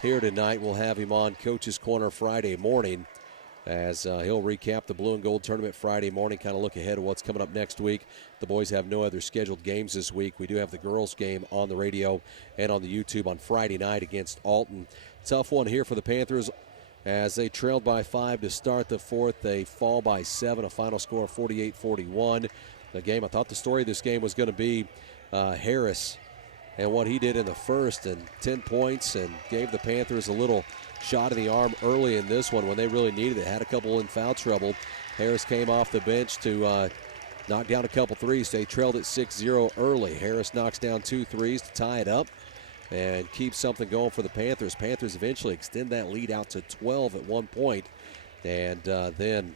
here tonight. We'll have him on Coach's Corner Friday morning as he'll recap the blue and gold tournament Friday morning, kind of look ahead of what's coming up next week. The boys have no other scheduled games this week. We do have the girls game on the radio and on the YouTube on Friday night against Alton. Tough one here for the Panthers as they trailed by 5 to start the fourth. They fall by 7, a final score of 48-41. The game, I thought the story of this game was going to be Harris and what he did in the first, and 10 points, and gave the Panthers a little shot in the arm early in this one when they really needed it. Had a couple in foul trouble. Harris came off the bench to knock down a couple threes. They trailed at 6-0 early. Harris knocks down 2 threes to tie it up and keep something going for the Panthers. Panthers eventually extend that lead out to 12 at one point, and then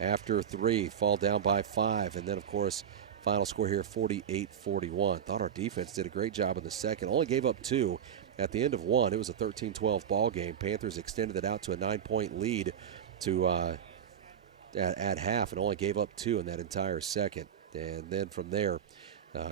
after 3, fall down by 5, and then, of course, final score here 48-41. Thought our defense did a great job in the second. Only gave up 2 at the end of 1. It was a 13-12 ball game. Panthers extended it out to a 9-point lead to at half, and only gave up 2 in that entire second. And then from there,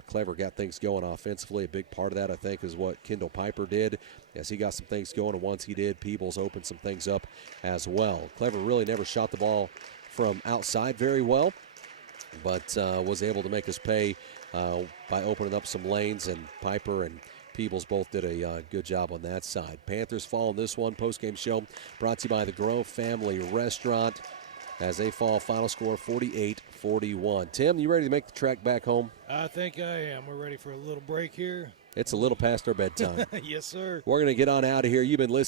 Clever got things going offensively. A big part of that, I think, is what Kendall Piper did as he got some things going, and once he did, Peebles opened some things up as well. Clever really never shot the ball from outside very well, but was able to make us pay by opening up some lanes, and Piper and Peebles both did a good job on that side. Panthers fall in this one. Post-game show brought to you by the Grove Family Restaurant as they fall. Final score 48-41. Tim, you ready to make the trek back home? I think I am. We're ready for a little break here. It's a little past our bedtime. Yes, sir. We're going to get on out of here. You've been listening